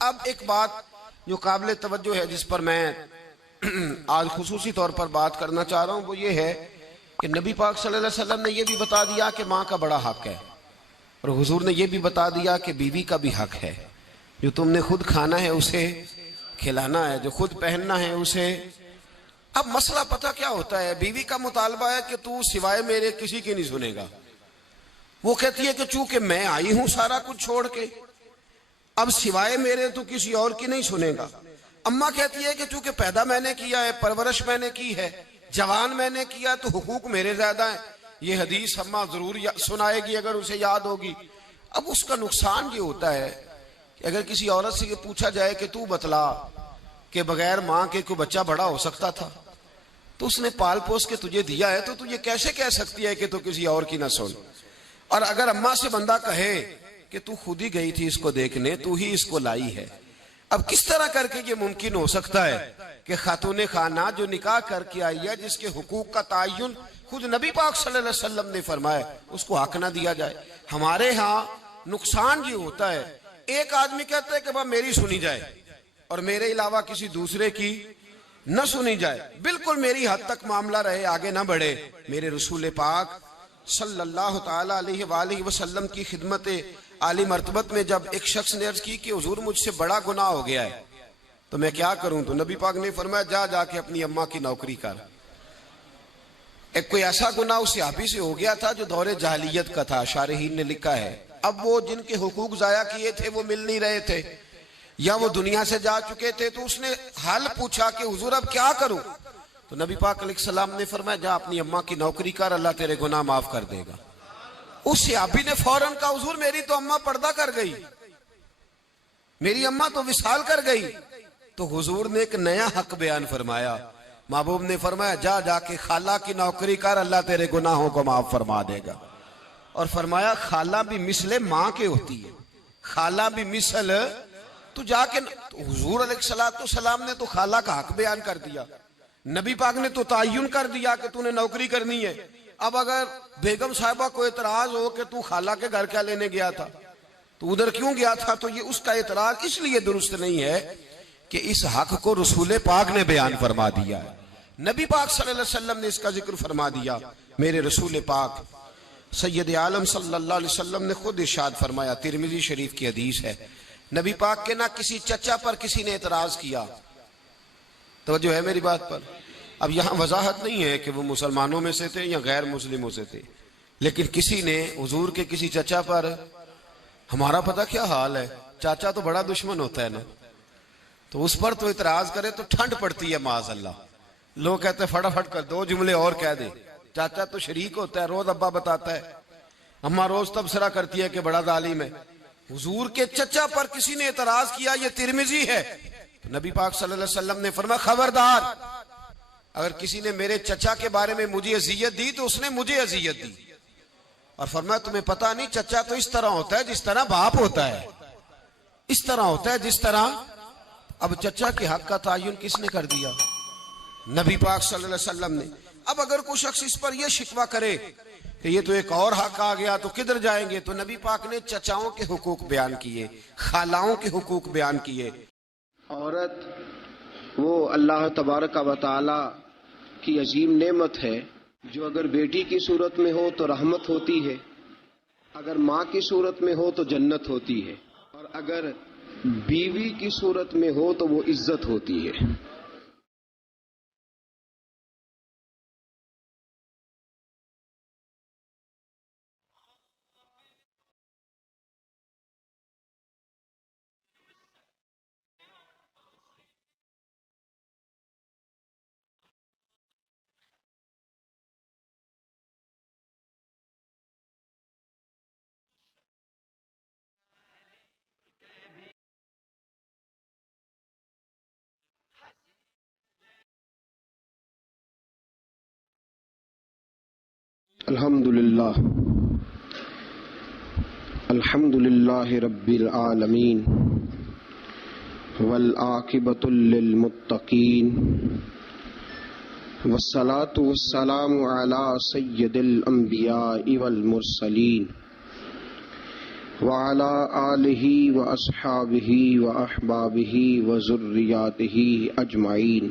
اب ایک بات جو قابل توجہ ہے جس پر میں آج خصوصی طور پر بات کرنا چاہ رہا ہوں وہ یہ ہے کہ نبی پاک صلی اللہ علیہ وسلم نے یہ بھی بتا دیا کہ ماں کا بڑا حق ہے، اور حضور نے یہ بھی بتا دیا کہ بیوی کا بھی حق ہے، جو تم نے خود کھانا ہے اسے کھلانا ہے، جو خود پہننا ہے اسے۔ اب مسئلہ پتہ کیا ہوتا ہے، بیوی کا مطالبہ ہے کہ تو سوائے میرے کسی کی نہیں سنے گا، وہ کہتی ہے کہ چونکہ میں آئی ہوں سارا کچھ چھوڑ کے، اب سوائے میرے تو کسی اور کی نہیں سنے گا۔ اماں کہتی ہے کہ چونکہ پیدا میں نے کیا ہے، پرورش میں نے کی ہے، جوان میں نے کیا، تو حقوق میرے زیادہ ہیں۔ یہ حدیث اماں ضرور سنائے گی اگر اسے یاد ہوگی۔ اب اس کا نقصان یہ ہوتا ہے کہ اگر کسی عورت سے یہ پوچھا جائے کہ تو بتلا کہ بغیر ماں کے کوئی بچہ بڑا ہو سکتا تھا، تو اس نے پال پوس کے تجھے دیا ہے، تو تجھے کیسے کہہ سکتی ہے کہ تو کسی اور کی نہ سن؟ اور اگر اماں سے بندہ کہے کہ تو خود ہی گئی تھی اس کو دیکھنے، تو ہی اس کو لائی ہے، اب کس طرح کر کے یہ ممکن ہو سکتا ہے کہ خاتون خانہ جو نکاح کر کے آئی ہے، جس کے حقوق کا تعین خود نبی پاک صلی اللہ علیہ وسلم نے فرمایا، اس کو حق نہ دیا جائے؟ ہمارے ہاں نقصان یہ ہوتا ہے، ایک آدمی کہتا ہے کہ بھائی میری سنی جائے اور میرے علاوہ کسی دوسرے کی نہ سنی جائے، بالکل میری حد تک معاملہ رہے، آگے نہ بڑھے۔ میرے رسول پاک صلی اللہ تعالی علیہ وآلہ وسلم کی خدمت عالی مرتبت میں جب ایک شخص نے عرض کی کہ حضور مجھ سے بڑا گناہ ہو گیا ہے تو میں کیا کروں، تو نبی پاک نے فرمایا جا کے اپنی اماں کی نوکری کر۔ ایک کوئی ایسا گناہ اس صحابی سے ہو گیا تھا جو دور جاہلیت کا تھا، شارحین نے لکھا ہے، اب وہ جن کے حقوق ضائع کیے تھے وہ مل نہیں رہے تھے یا وہ دنیا سے جا چکے تھے، تو اس نے حل پوچھا کہ حضور اب کیا کروں؟ تو نبی پاک علیہ السلام نے فرمایا جا اپنی اماں کی نوکری کر، اللہ تیرے گناہ معاف کر دے گا۔ اس صحابی نے فوراً کہا حضور میری تو اماں پردہ کر گئی، میری اماں تو وصال کر گئی۔ تو حضور نے ایک نیا حق بیان فرمایا، محبوب نے فرمایا جا کے خالہ کی نوکری کر، اللہ تیرے گناہوں کو معاف فرما دے گا۔ اور فرمایا خالہ بھی مثل ماں کے ہوتی ہے، خالہ بھی مثل، تو جا کے حضور علیہ السلام نے تو خالہ کا حق بیان کر دیا، نبی پاک نے تو تعین کر دیا کہ تو نے نوکری کرنی ہے۔ اب اگر بیگم صاحبہ کو اعتراض ہو کہ تو خالہ کے گھر کیا لینے گیا تھا، تو ادھر کیوں گیا تھا، تو یہ اس کا اعتراض اس لیے درست نہیں ہے کہ اس حق کو رسول پاک نے بیان فرما دیا ہے، نبی پاک صلی اللہ علیہ وسلم نے اس کا ذکر فرما دیا۔ میرے رسول پاک سید عالم صلی اللہ علیہ وسلم نے خود ارشاد فرمایا، ترمذی شریف کی حدیث ہے، نبی پاک کے نہ کسی چچا پر کسی نے اعتراض کیا، توجہ ہے میری بات پر؟ اب یہاں وضاحت نہیں ہے کہ وہ مسلمانوں میں سے تھے یا غیر مسلموں سے تھے، لیکن کسی نے حضور کے کسی چچا پر، ہمارا پتہ کیا حال ہے، چاچا تو بڑا دشمن ہوتا ہے نا، تو اس پر تو اعتراض کرے تو ٹھنڈ پڑتی ہے معاذ اللہ، لوگ کہتے ہیں فٹافٹ کر دو جملے اور کہہ دے، چاچا تو شریک ہوتا ہے، روز ابا بتاتا ہے، اماں روز تبصرہ کرتی ہے کہ بڑا ظالم ہے۔ حضور کے چچا پر کسی نے اعتراض کیا، یہ ترمذی ہے، نبی پاک صلی اللہ علیہ وسلم نے فرمایا خبردار، اگر کسی نے میرے چچا کے بارے میں مجھے اذیت دی تو اس نے مجھے اذیت دی، اور فرمایا تمہیں پتہ نہیں چچا تو اس طرح ہوتا ہے جس طرح باپ ہوتا ہے، اس طرح ہوتا ہے جس طرح۔ اب چچا کے حق کا تعین کس نے کر دیا؟ نبی پاک صلی اللہ علیہ وسلم نے۔ اب اگر کوئی شخص اس پر یہ شکوہ کرے کہ یہ تو ایک اور حق آ گیا تو کدھر جائیں گے، تو نبی پاک نے چچاؤں کے حقوق بیان کیے، خالاؤں کے حقوق بیان کیے۔ عورت وہ اللہ تبارک و تعالی کی عظیم نعمت ہے جو اگر بیٹی کی صورت میں ہو تو رحمت ہوتی ہے، اگر ماں کی صورت میں ہو تو جنت ہوتی ہے، اور اگر بیوی کی صورت میں ہو تو وہ عزت ہوتی ہے۔ الحمد للہ رب العالمین والعاقبۃ للمتقین والصلاة والسلام علی سید الانبیاء والمرسلین وعلى آله وأصحابه وأحبابه وذرياته أجمعين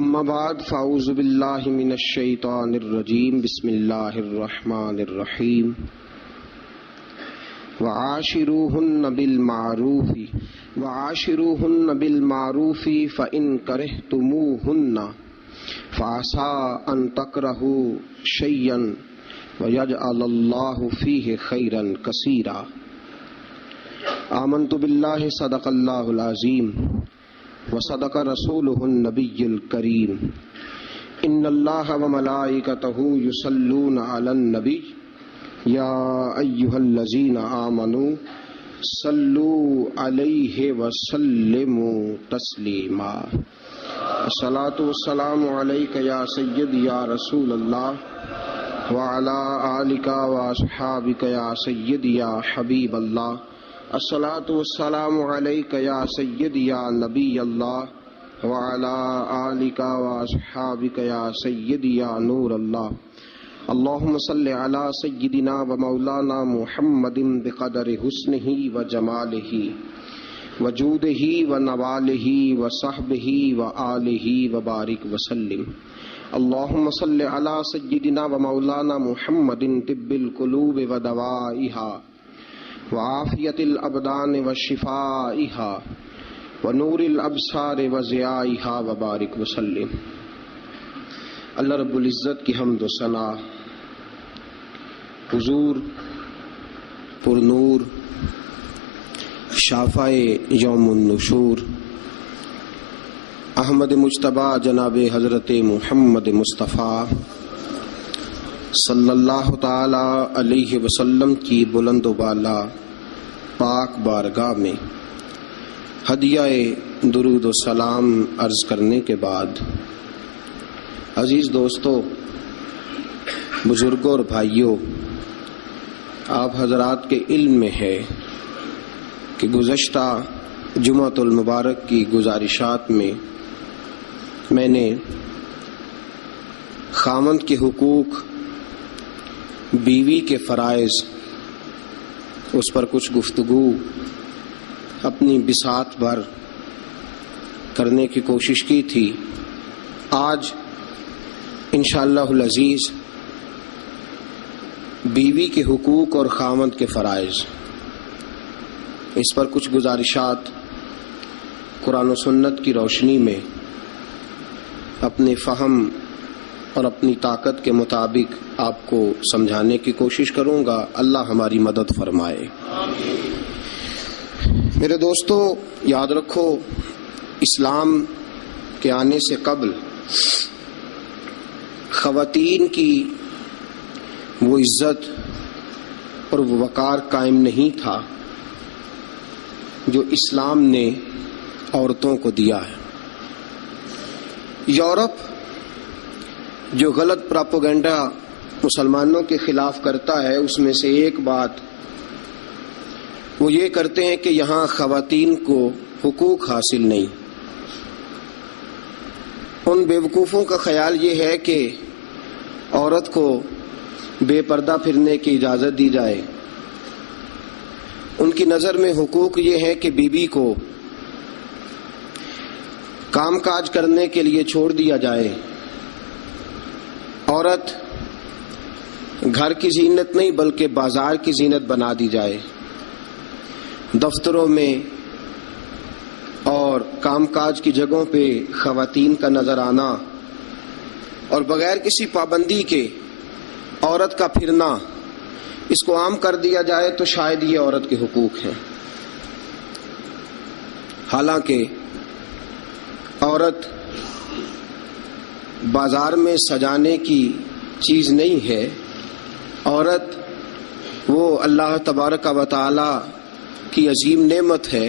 أما بعد فأعوذ بالله من الشيطان الرجيم بسم الله الرحمن الرحيم وعاشروهن بالمعروف فإن كرهتموهن فعسى أن تكرهوا شيئا ويجعل الله فيه خيرا كثيرا آمنت بالله صدق الله العظيم وصدق رسوله النبي الكريم إن الله وملائكته يصلون على النبي يا أيها الذين آمنوا صلوا عليه وسلموا تسليما الصلاة والسلام عليك يا سيدي يا رسول الله وعلى آلك وأصحابك يا سيدي يا حبيب الله الصلاة والسلام عليك يا سيدي يا نبي الله وعلى آلك وأصحابك يا سيدي يا نور الله اللهم صل على سيدنا ومولانا محمد بقدر حسنه وجماله وجوده ونواله وصحبه وآله وبارك وسلم اللهم صل على سيدنا ومولانا محمد طب القلوب ودوائها وعافية الأبدان وشفائها ونور الأبصار وضيائها وبارك وسلم۔ اللہ رب العزت کی حمد و ثنا حضور پر نور شافع یوم النشور احمد مجتبی جناب حضرت محمد مصطفیٰ صلی اللہ تعالی علیہ وسلم کی بلند و بالا پاک بارگاہ میں ہدیہ درود و سلام عرض کرنے کے بعد، عزیز دوستو، بزرگوں اور بھائیوں، آپ حضرات کے علم میں ہے کہ گزشتہ جمعۃ المبارک کی گزارشات میں نے خاوند کے حقوق، بیوی کے فرائض، اس پر کچھ گفتگو اپنی بساط بھر کرنے کی کوشش کی تھی۔ آج انشاءاللہ العزیز بیوی کے حقوق اور خاوند کے فرائض، اس پر کچھ گزارشات قرآن و سنت کی روشنی میں اپنے فہم اور اپنی طاقت کے مطابق آپ کو سمجھانے کی کوشش کروں گا۔ اللہ ہماری مدد فرمائے۔ میرے دوستو، یاد رکھو، اسلام کے آنے سے قبل خواتین کی وہ عزت اور وہ وقار قائم نہیں تھا جو اسلام نے عورتوں کو دیا ہے۔ یورپ جو غلط پراپوگنڈا مسلمانوں کے خلاف کرتا ہے، اس میں سے ایک بات وہ یہ کرتے ہیں کہ یہاں خواتین کو حقوق حاصل نہیں۔ ان بیوقوفوں کا خیال یہ ہے کہ عورت کو بے پردہ پھرنے کی اجازت دی جائے۔ ان کی نظر میں حقوق یہ ہے کہ بیوی کو کام کاج کرنے کے لیے چھوڑ دیا جائے۔ عورت گھر کی زینت نہیں بلکہ بازار کی زینت بنا دی جائے۔ دفتروں میں اور کام کاج کی جگہوں پہ خواتین کا نظر آنا اور بغیر کسی پابندی کے عورت کا پھرنا، اس کو عام کر دیا جائے تو شاید یہ عورت کے حقوق ہیں۔ حالانکہ عورت بازار میں سجانے کی چیز نہیں ہے۔ عورت وہ اللہ تبارک و تعالی کی عظیم نعمت ہے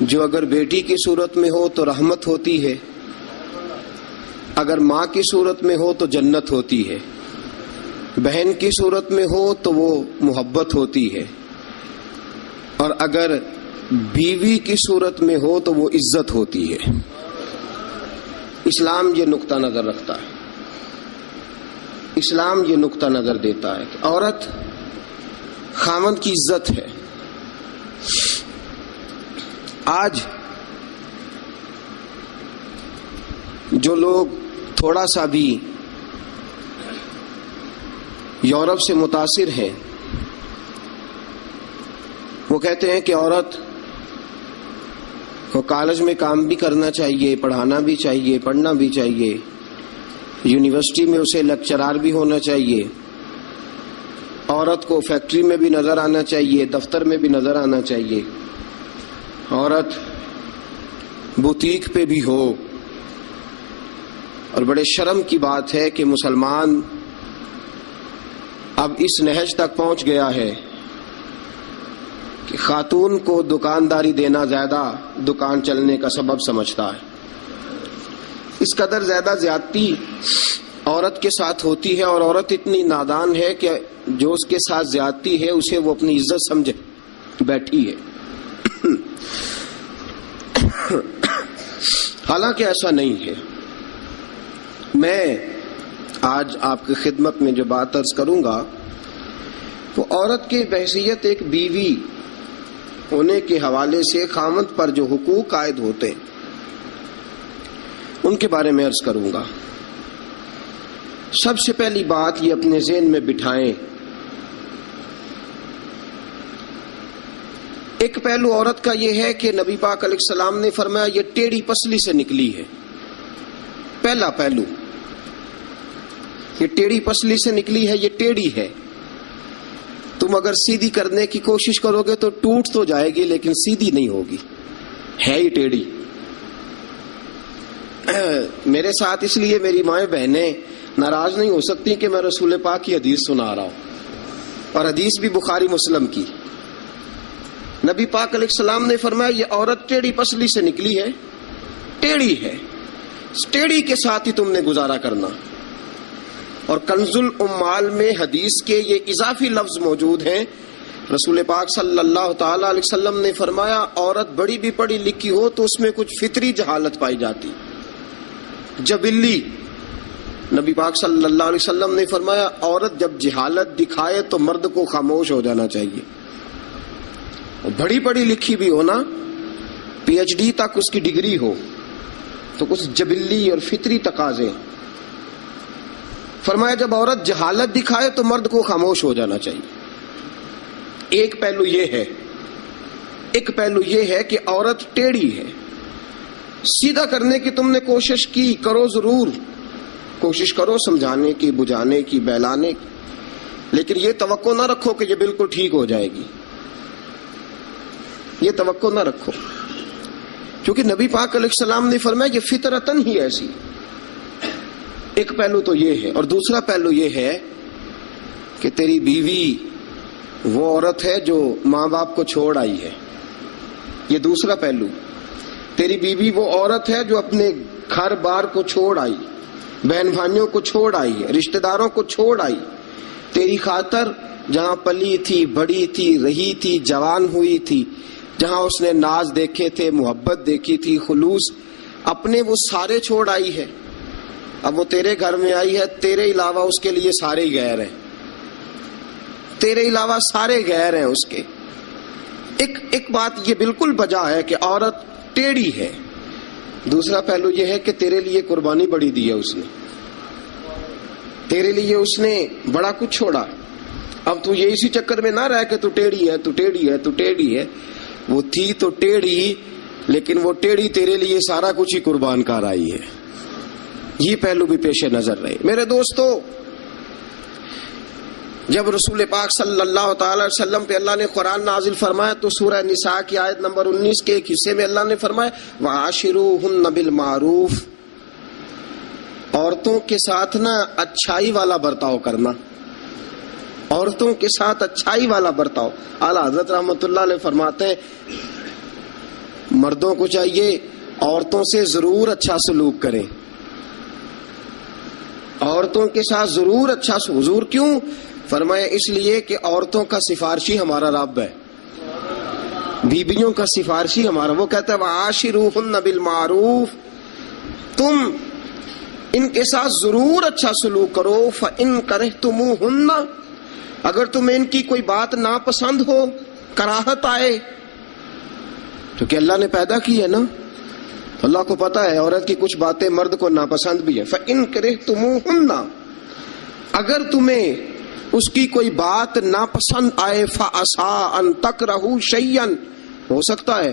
جو اگر بیٹی کی صورت میں ہو تو رحمت ہوتی ہے، اگر ماں کی صورت میں ہو تو جنت ہوتی ہے، بہن کی صورت میں ہو تو وہ محبت ہوتی ہے، اور اگر بیوی کی صورت میں ہو تو وہ عزت ہوتی ہے۔ اسلام یہ نقطہ نظر رکھتا ہے، اسلام یہ نقطہ نظر دیتا ہے کہ عورت خاوند کی عزت ہے. آج جو لوگ تھوڑا سا بھی یورپ سے متاثر ہیں وہ کہتے ہیں کہ عورت کو کالج میں کام بھی کرنا چاہیے، پڑھانا بھی چاہیے، پڑھنا بھی چاہیے، یونیورسٹی میں اسے لیکچرار بھی ہونا چاہیے، عورت کو فیکٹری میں بھی نظر آنا چاہیے، دفتر میں بھی نظر آنا چاہیے، عورت بوتیک پہ بھی ہو. اور بڑے شرم کی بات ہے کہ مسلمان اب اس نہج تک پہنچ گیا ہے کہ خاتون کو دکانداری دینا زیادہ دکان چلنے کا سبب سمجھتا ہے. اس قدر زیادہ زیادتی عورت کے ساتھ ہوتی ہے، اور عورت اتنی نادان ہے کہ جو اس کے ساتھ زیادتی ہے اسے وہ اپنی عزت سمجھے بیٹھی ہے. حالانکہ ایسا نہیں ہے. میں آج آپ کی خدمت میں جو بات عرض کروں گا وہ عورت کی بحیثیت ایک بیوی ہونے کے حوالے سے خاوند پر جو حقوق عائد ہوتے ہیں ان کے بارے میں عرض کروں گا. سب سے پہلی بات یہ اپنے ذہن میں بٹھائیں، ایک پہلو عورت کا یہ ہے کہ نبی پاک علیہ السلام نے فرمایا یہ ٹیڑھی پسلی سے نکلی ہے. پہلا پہلو یہ ٹیڑھی پسلی سے نکلی ہے، یہ ٹیڑھی ہے. تم اگر سیدھی کرنے کی کوشش کرو گے تو ٹوٹ تو جائے گی لیکن سیدھی نہیں ہوگی، ہے ہی ٹیڑھی. میرے ساتھ اس لیے میری مائیں بہنیں ناراض نہیں ہو سکتی کہ میں رسول پاک کی حدیث سنا رہا ہوں، اور حدیث بھی بخاری مسلم کی. نبی پاک علیہ السلام نے فرمایا یہ عورت ٹیڑھی پسلی سے نکلی ہے، ٹیڑھی ہے، اس ٹیڑھی کے ساتھ ہی تم نے گزارا کرنا. اور کنز الاموال میں حدیث کے یہ اضافی لفظ موجود ہیں. رسول پاک صلی اللہ تعالی علیہ وسلم نے فرمایا عورت بڑی بھی پڑھی لکھی ہو تو اس میں کچھ فطری جہالت پائی جاتی، جبلی. نبی پاک صلی اللہ علیہ وسلم نے فرمایا عورت جب جہالت دکھائے تو مرد کو خاموش ہو جانا چاہیے. بڑی پڑھی لکھی بھی ہونا، پی ایچ ڈی تک اس کی ڈگری ہو، تو کچھ جبلی اور فطری تقاضے. فرمایا جب عورت جہالت دکھائے تو مرد کو خاموش ہو جانا چاہیے. ایک پہلو یہ ہے کہ عورت ٹیڑھی ہے. سیدھا کرنے کی تم نے کوشش کی، کرو ضرور، کوشش کرو سمجھانے کی، بجھانے کی، بہلانے کی، لیکن یہ توقع نہ رکھو کہ یہ بالکل ٹھیک ہو جائے گی. یہ توقع نہ رکھو، کیونکہ نبی پاک علیہ السلام نے فرمایا یہ فطرتاً ہی ایسی. ایک پہلو تو یہ ہے. اور دوسرا پہلو یہ ہے کہ تیری بیوی وہ عورت ہے جو ماں باپ کو چھوڑ آئی ہے. یہ دوسرا پہلو. تیری بیوی وہ عورت ہے جو اپنے گھر بار کو چھوڑ آئی، بہن بھائیوں کو چھوڑ آئی ہے، رشتہ داروں کو چھوڑ آئی. تیری خاطر جہاں پلی تھی، بڑی تھی، رہی تھی، جوان ہوئی تھی، جہاں اس نے ناز دیکھے تھے، محبت دیکھی تھی، خلوص، اپنے وہ سارے چھوڑ آئی ہے. اب وہ تیرے گھر میں آئی ہے، تیرے علاوہ اس کے لیے سارے غیر ہیں، تیرے علاوہ سارے غیر ہیں اس کے. ایک بات یہ بالکل بجا ہے کہ عورت ٹیڑھی ہے. دوسرا پہلو یہ ہے کہ تیرے لیے قربانی بڑی دی ہے اس نے، تیرے لیے اس نے بڑا کچھ چھوڑا. اب تو یہ اسی چکر میں نہ رہ کہ تو ٹیڑھی ہے، تو ٹیڑھی ہے، تو ٹیڑھی ہے. وہ تھی تو ٹیڑھی، لیکن وہ ٹیڑھی تیرے لیے سارا کچھ ہی قربان کر آئی ہے. یہ پہلو بھی پیش نظر رہے. میرے دوستو، جب رسول پاک صلی اللہ تعالی علیہ وسلم پہ اللہ نے قرآن نازل فرمایا تو سورہ نساء کی آیت نمبر 19 کے ایک حصے میں اللہ نے فرمایا وَعَاشِرُوهُنَّ بِالْمَعْرُوفِ، عورتوں کے ساتھ نا اچھائی والا برتاؤ کرنا، عورتوں کے ساتھ اچھائی والا برتاؤ. اعلیٰ حضرت رحمۃ اللہ علیہ فرماتے ہیں مردوں کو چاہیے عورتوں سے ضرور اچھا سلوک کریں، عورتوں کے ساتھ ضرور اچھا سلوک. حضور کیوں فرمایا؟ اس لیے کہ عورتوں کا سفارشی ہمارا رب ہے، بیبیوں کا سفارشی ہمارا. وہ کہتا ہے وَعَاشِرُوهُنَّ بِالْمَعْرُوفِ، تم ان کے ساتھ ضرور اچھا سلوک کرو. فَإِن كَرِهْتُمُوهُنَّ، اگر تمہیں ان کی کوئی بات ناپسند ہو، کراہت آئے، تو کہ اللہ نے پیدا کی ہے نا، اللہ کو پتا ہے عورت کی کچھ باتیں مرد کو ناپسند بھی ہے. فَإِن كَرِهْتُمُوهُنَّ، اگر تمہیں اس کی کوئی بات ناپسند آئے، فَعَسَىٰ أَن تَكْرَهُوا شَيْئًا، ہو سکتا ہے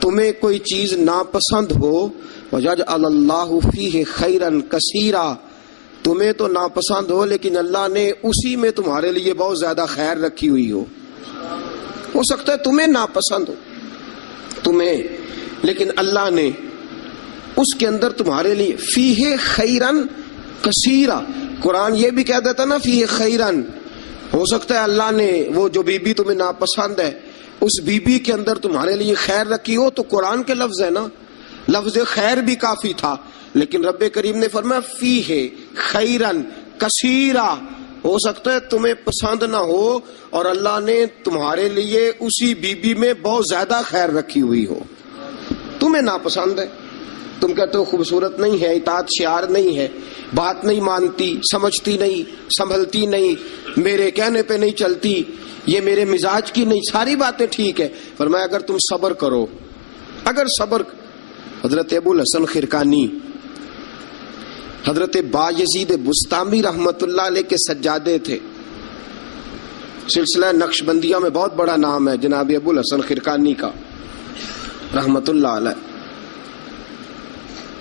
تمہیں کوئی چیز ناپسند ہو، وَيَجْعَلَ اللَّهُ فِيهِ خَيْرًا كَثِيرًا، تمہیں تو ناپسند ہو لیکن اللہ نے اسی میں تمہارے لیے بہت زیادہ خیر رکھی ہوئی ہو سکتا ہے تمہیں ناپسند ہو تمہیں، لیکن اللہ نے اس کے اندر تمہارے لیے فیہ خیرن کثیرا، قرآن یہ بھی کہہ دیتا نا فیہ خیرن، ہو سکتا ہے اللہ نے وہ جو بی بی تمہیں ناپسند ہے اس بی بی کے اندر تمہارے لیے خیر رکھی ہو، تو قرآن کے لفظ ہے نا، لفظ خیر بھی کافی تھا، لیکن رب کریم نے فرمایا فیہ خیرن کثیرا، ہو سکتا ہے تمہیں پسند نہ ہو اور اللہ نے تمہارے لیے اسی بی بی میں بہت زیادہ خیر رکھی ہوئی ہو، تمہیں ناپسند ہے، تم کہتے ہو خوبصورت نہیں ہے، اطاعت شعار نہیں ہے، بات نہیں مانتی، سمجھتی نہیں، سنبھلتی نہیں، میرے کہنے پہ نہیں چلتی، یہ میرے مزاج کی نہیں، ساری باتیں ٹھیک ہے. فرمایا اگر تم صبر کرو، اگر صبر. حضرت ابو الحسن خرقانی، حضرت بایزید بسطامی رحمت اللہ علیہ کے سجادے تھے، سلسلہ نقشبندیہ میں بہت بڑا نام ہے جناب ابو الحسن خرقانی کا رحمت اللہ علیہ.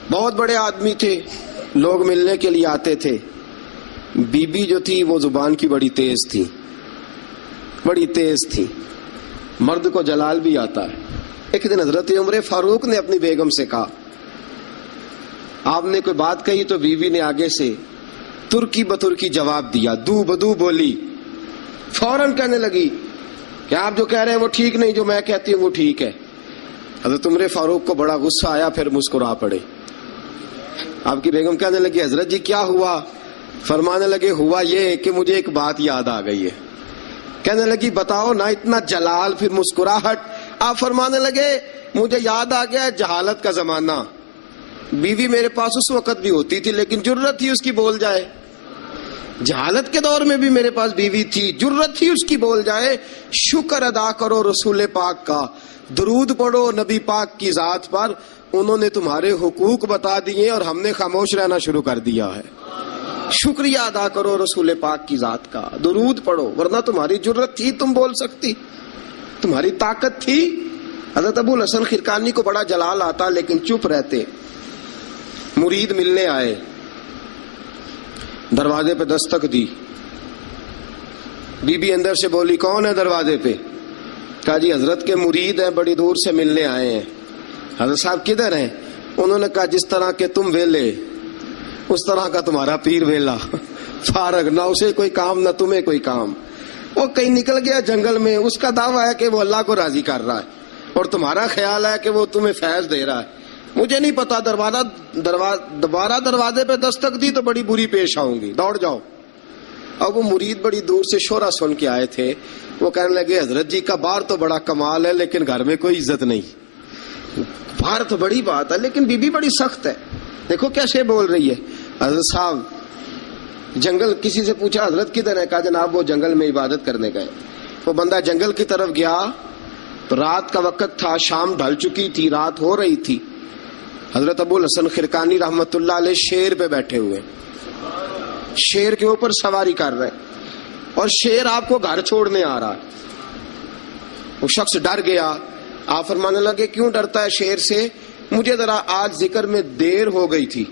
بہت بڑے آدمی تھے، لوگ ملنے کے لیے آتے تھے. بی بی جو تھی وہ زبان کی بڑی تیز تھی، بڑی تیز تھی، مرد کو جلال بھی آتا ہے. ایک دن حضرت عمر فاروق نے اپنی بیگم سے کہا، آپ نے کوئی بات کہی تو بیوی نے آگے سے ترکی بترکی جواب دیا، دو بدو بولی، فوراً کہنے لگی کہ آپ جو کہہ رہے ہیں وہ ٹھیک نہیں، جو میں کہتی ہوں وہ ٹھیک ہے. حضرت عمر فاروق کو بڑا غصہ آیا، پھر مسکرا پڑے. آپ کی بیگم کہنے لگی حضرت جی کیا ہوا؟ فرمانے لگے ہوا یہ کہ مجھے ایک بات یاد آ گئی ہے. کہنے لگی بتاؤ نا، اتنا جلال پھر مسکراہٹ. آپ فرمانے لگے مجھے یاد آ گیا جہالت کا زمانہ، بیوی میرے پاس اس وقت بھی ہوتی تھی لیکن جرت تھی اس کی بول جائے، جہالت کے دور میں بھی میرے پاس بیوی تھی، جرت تھی اس کی بول جائے. شکر ادا کرو رسول پاک کا، درود پڑھو نبی پاک کی ذات پر، انہوں نے تمہارے حقوق بتا دیے اور ہم نے خاموش رہنا شروع کر دیا ہے. شکریہ ادا کرو رسول پاک کی ذات کا، درود پڑھو، ورنہ تمہاری جرت تھی تم بول سکتی، تمہاری طاقت تھی. حضرت ابو الحسن خرقانی کو بڑا جلال آتا لیکن چپ رہتے. مرید ملنے آئے، دروازے پہ دستک دی، بی بی اندر سے بولی کون ہے دروازے پہ؟ کہا جی حضرت کے مرید ہیں، بڑی دور سے ملنے آئے ہیں. حضرت صاحب کدھر ہیں؟ انہوں نے کہا جس طرح کہ تم ویلے اس طرح کا تمہارا پیر ویلا، فارغ، نہ اسے کوئی کام نہ تمہیں کوئی کام. وہ کہیں نکل گیا جنگل میں، اس کا دعویٰ ہے کہ وہ اللہ کو راضی کر رہا ہے اور تمہارا خیال ہے کہ وہ تمہیں فیض دے رہا ہے. مجھے نہیں پتا، دوبارہ دروازے پہ دستک دی تو بڑی بری پیش آؤں گی، دوڑ جاؤ. اب وہ مرید بڑی دور سے شورا سن کے آئے تھے، وہ کہنے لگے حضرت جی کا باہر تو بڑا کمال ہے لیکن گھر میں کوئی عزت نہیں. باہر تو بڑی بات ہے لیکن بی بی بڑی سخت ہے، دیکھو کیسے بول رہی ہے. حضرت صاحب جنگل، کسی سے پوچھا حضرت کدھر ہے؟ کہا جناب وہ جنگل میں عبادت کرنے گئے. وہ بندہ جنگل کی طرف گیا تو رات کا وقت تھا، شام ڈھل چکی تھی، رات ہو رہی تھی. حضرت ابو الحسن خرقانی رحمت اللہ علیہ شیر پہ بیٹھے ہوئے، شیر کے اوپر سواری کر رہے اور شیر آپ کو گھر چھوڑنے آ رہا. وہ شخص ڈر گیا. آپ فرمانے لگے کیوں ڈرتا ہے شیر سے؟ مجھے ذرا آج ذکر میں دیر ہو گئی تھی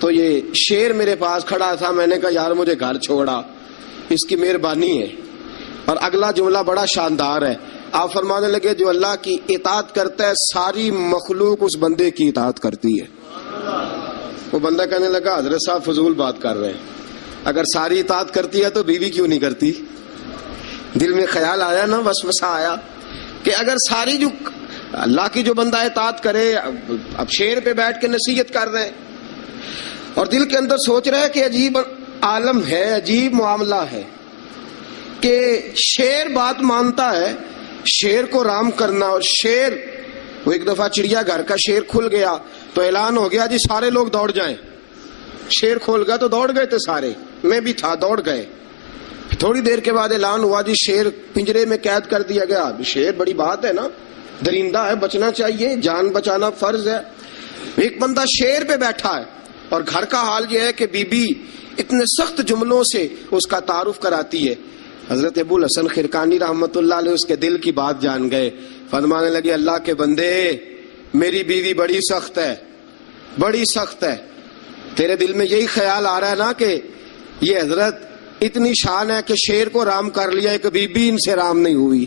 تو یہ شیر میرے پاس کھڑا تھا، میں نے کہا یار مجھے گھر چھوڑا، اس کی مہربانی ہے. اور اگلا جملہ بڑا شاندار ہے. آپ فرمانے لگے جو اللہ کی اطاعت کرتا ہے ساری مخلوق اس بندے کی اطاعت کرتی ہے. وہ بندہ کہنے لگا حضرت صاحب فضول بات کر رہے ہیں، اگر ساری اطاعت کرتی ہے تو بیوی کیوں نہیں کرتی؟ دل میں خیال آیا نا، وسوسہ آیا کہ اگر ساری جو اللہ کی جو بندہ اطاعت کرے، اب شیر پہ بیٹھ کے نصیحت کر رہے ہیں اور دل کے اندر سوچ رہے ہیں کہ عجیب عالم ہے، عجیب معاملہ ہے کہ شیر بات مانتا ہے، شیر کو رام کرنا. اور شیر، وہ ایک دفعہ چڑیا گھر کا شیر کھل گیا تو اعلان ہو گیا جی سارے لوگ دوڑ جائیں. شیر کھول گیا تو دوڑ گئے تھے سارے، میں بھی تھا، دوڑ گئے. تھوڑی دیر کے بعد اعلان ہوا جی شیر پنجرے میں قید کر دیا گیا. شیر بڑی بات ہے نا, درندہ ہے, بچنا چاہیے, جان بچانا فرض ہے. ایک بندہ شیر پہ بیٹھا ہے اور گھر کا حال یہ ہے کہ بی بی اتنے سخت جملوں سے اس کا تعارف کراتی ہے. حضرت ابو الحسن خرقانی رحمت اللہ علیہ اس کے دل کی بات جان گئے. فرمانے لگے اللہ کے بندے میری بیوی بڑی سخت ہے, بڑی سخت ہے. تیرے دل میں یہی خیال آ رہا ہے نا کہ یہ حضرت اتنی شان ہے کہ شیر کو رام کر لیا, ایک بی بی ان سے رام نہیں ہوئی.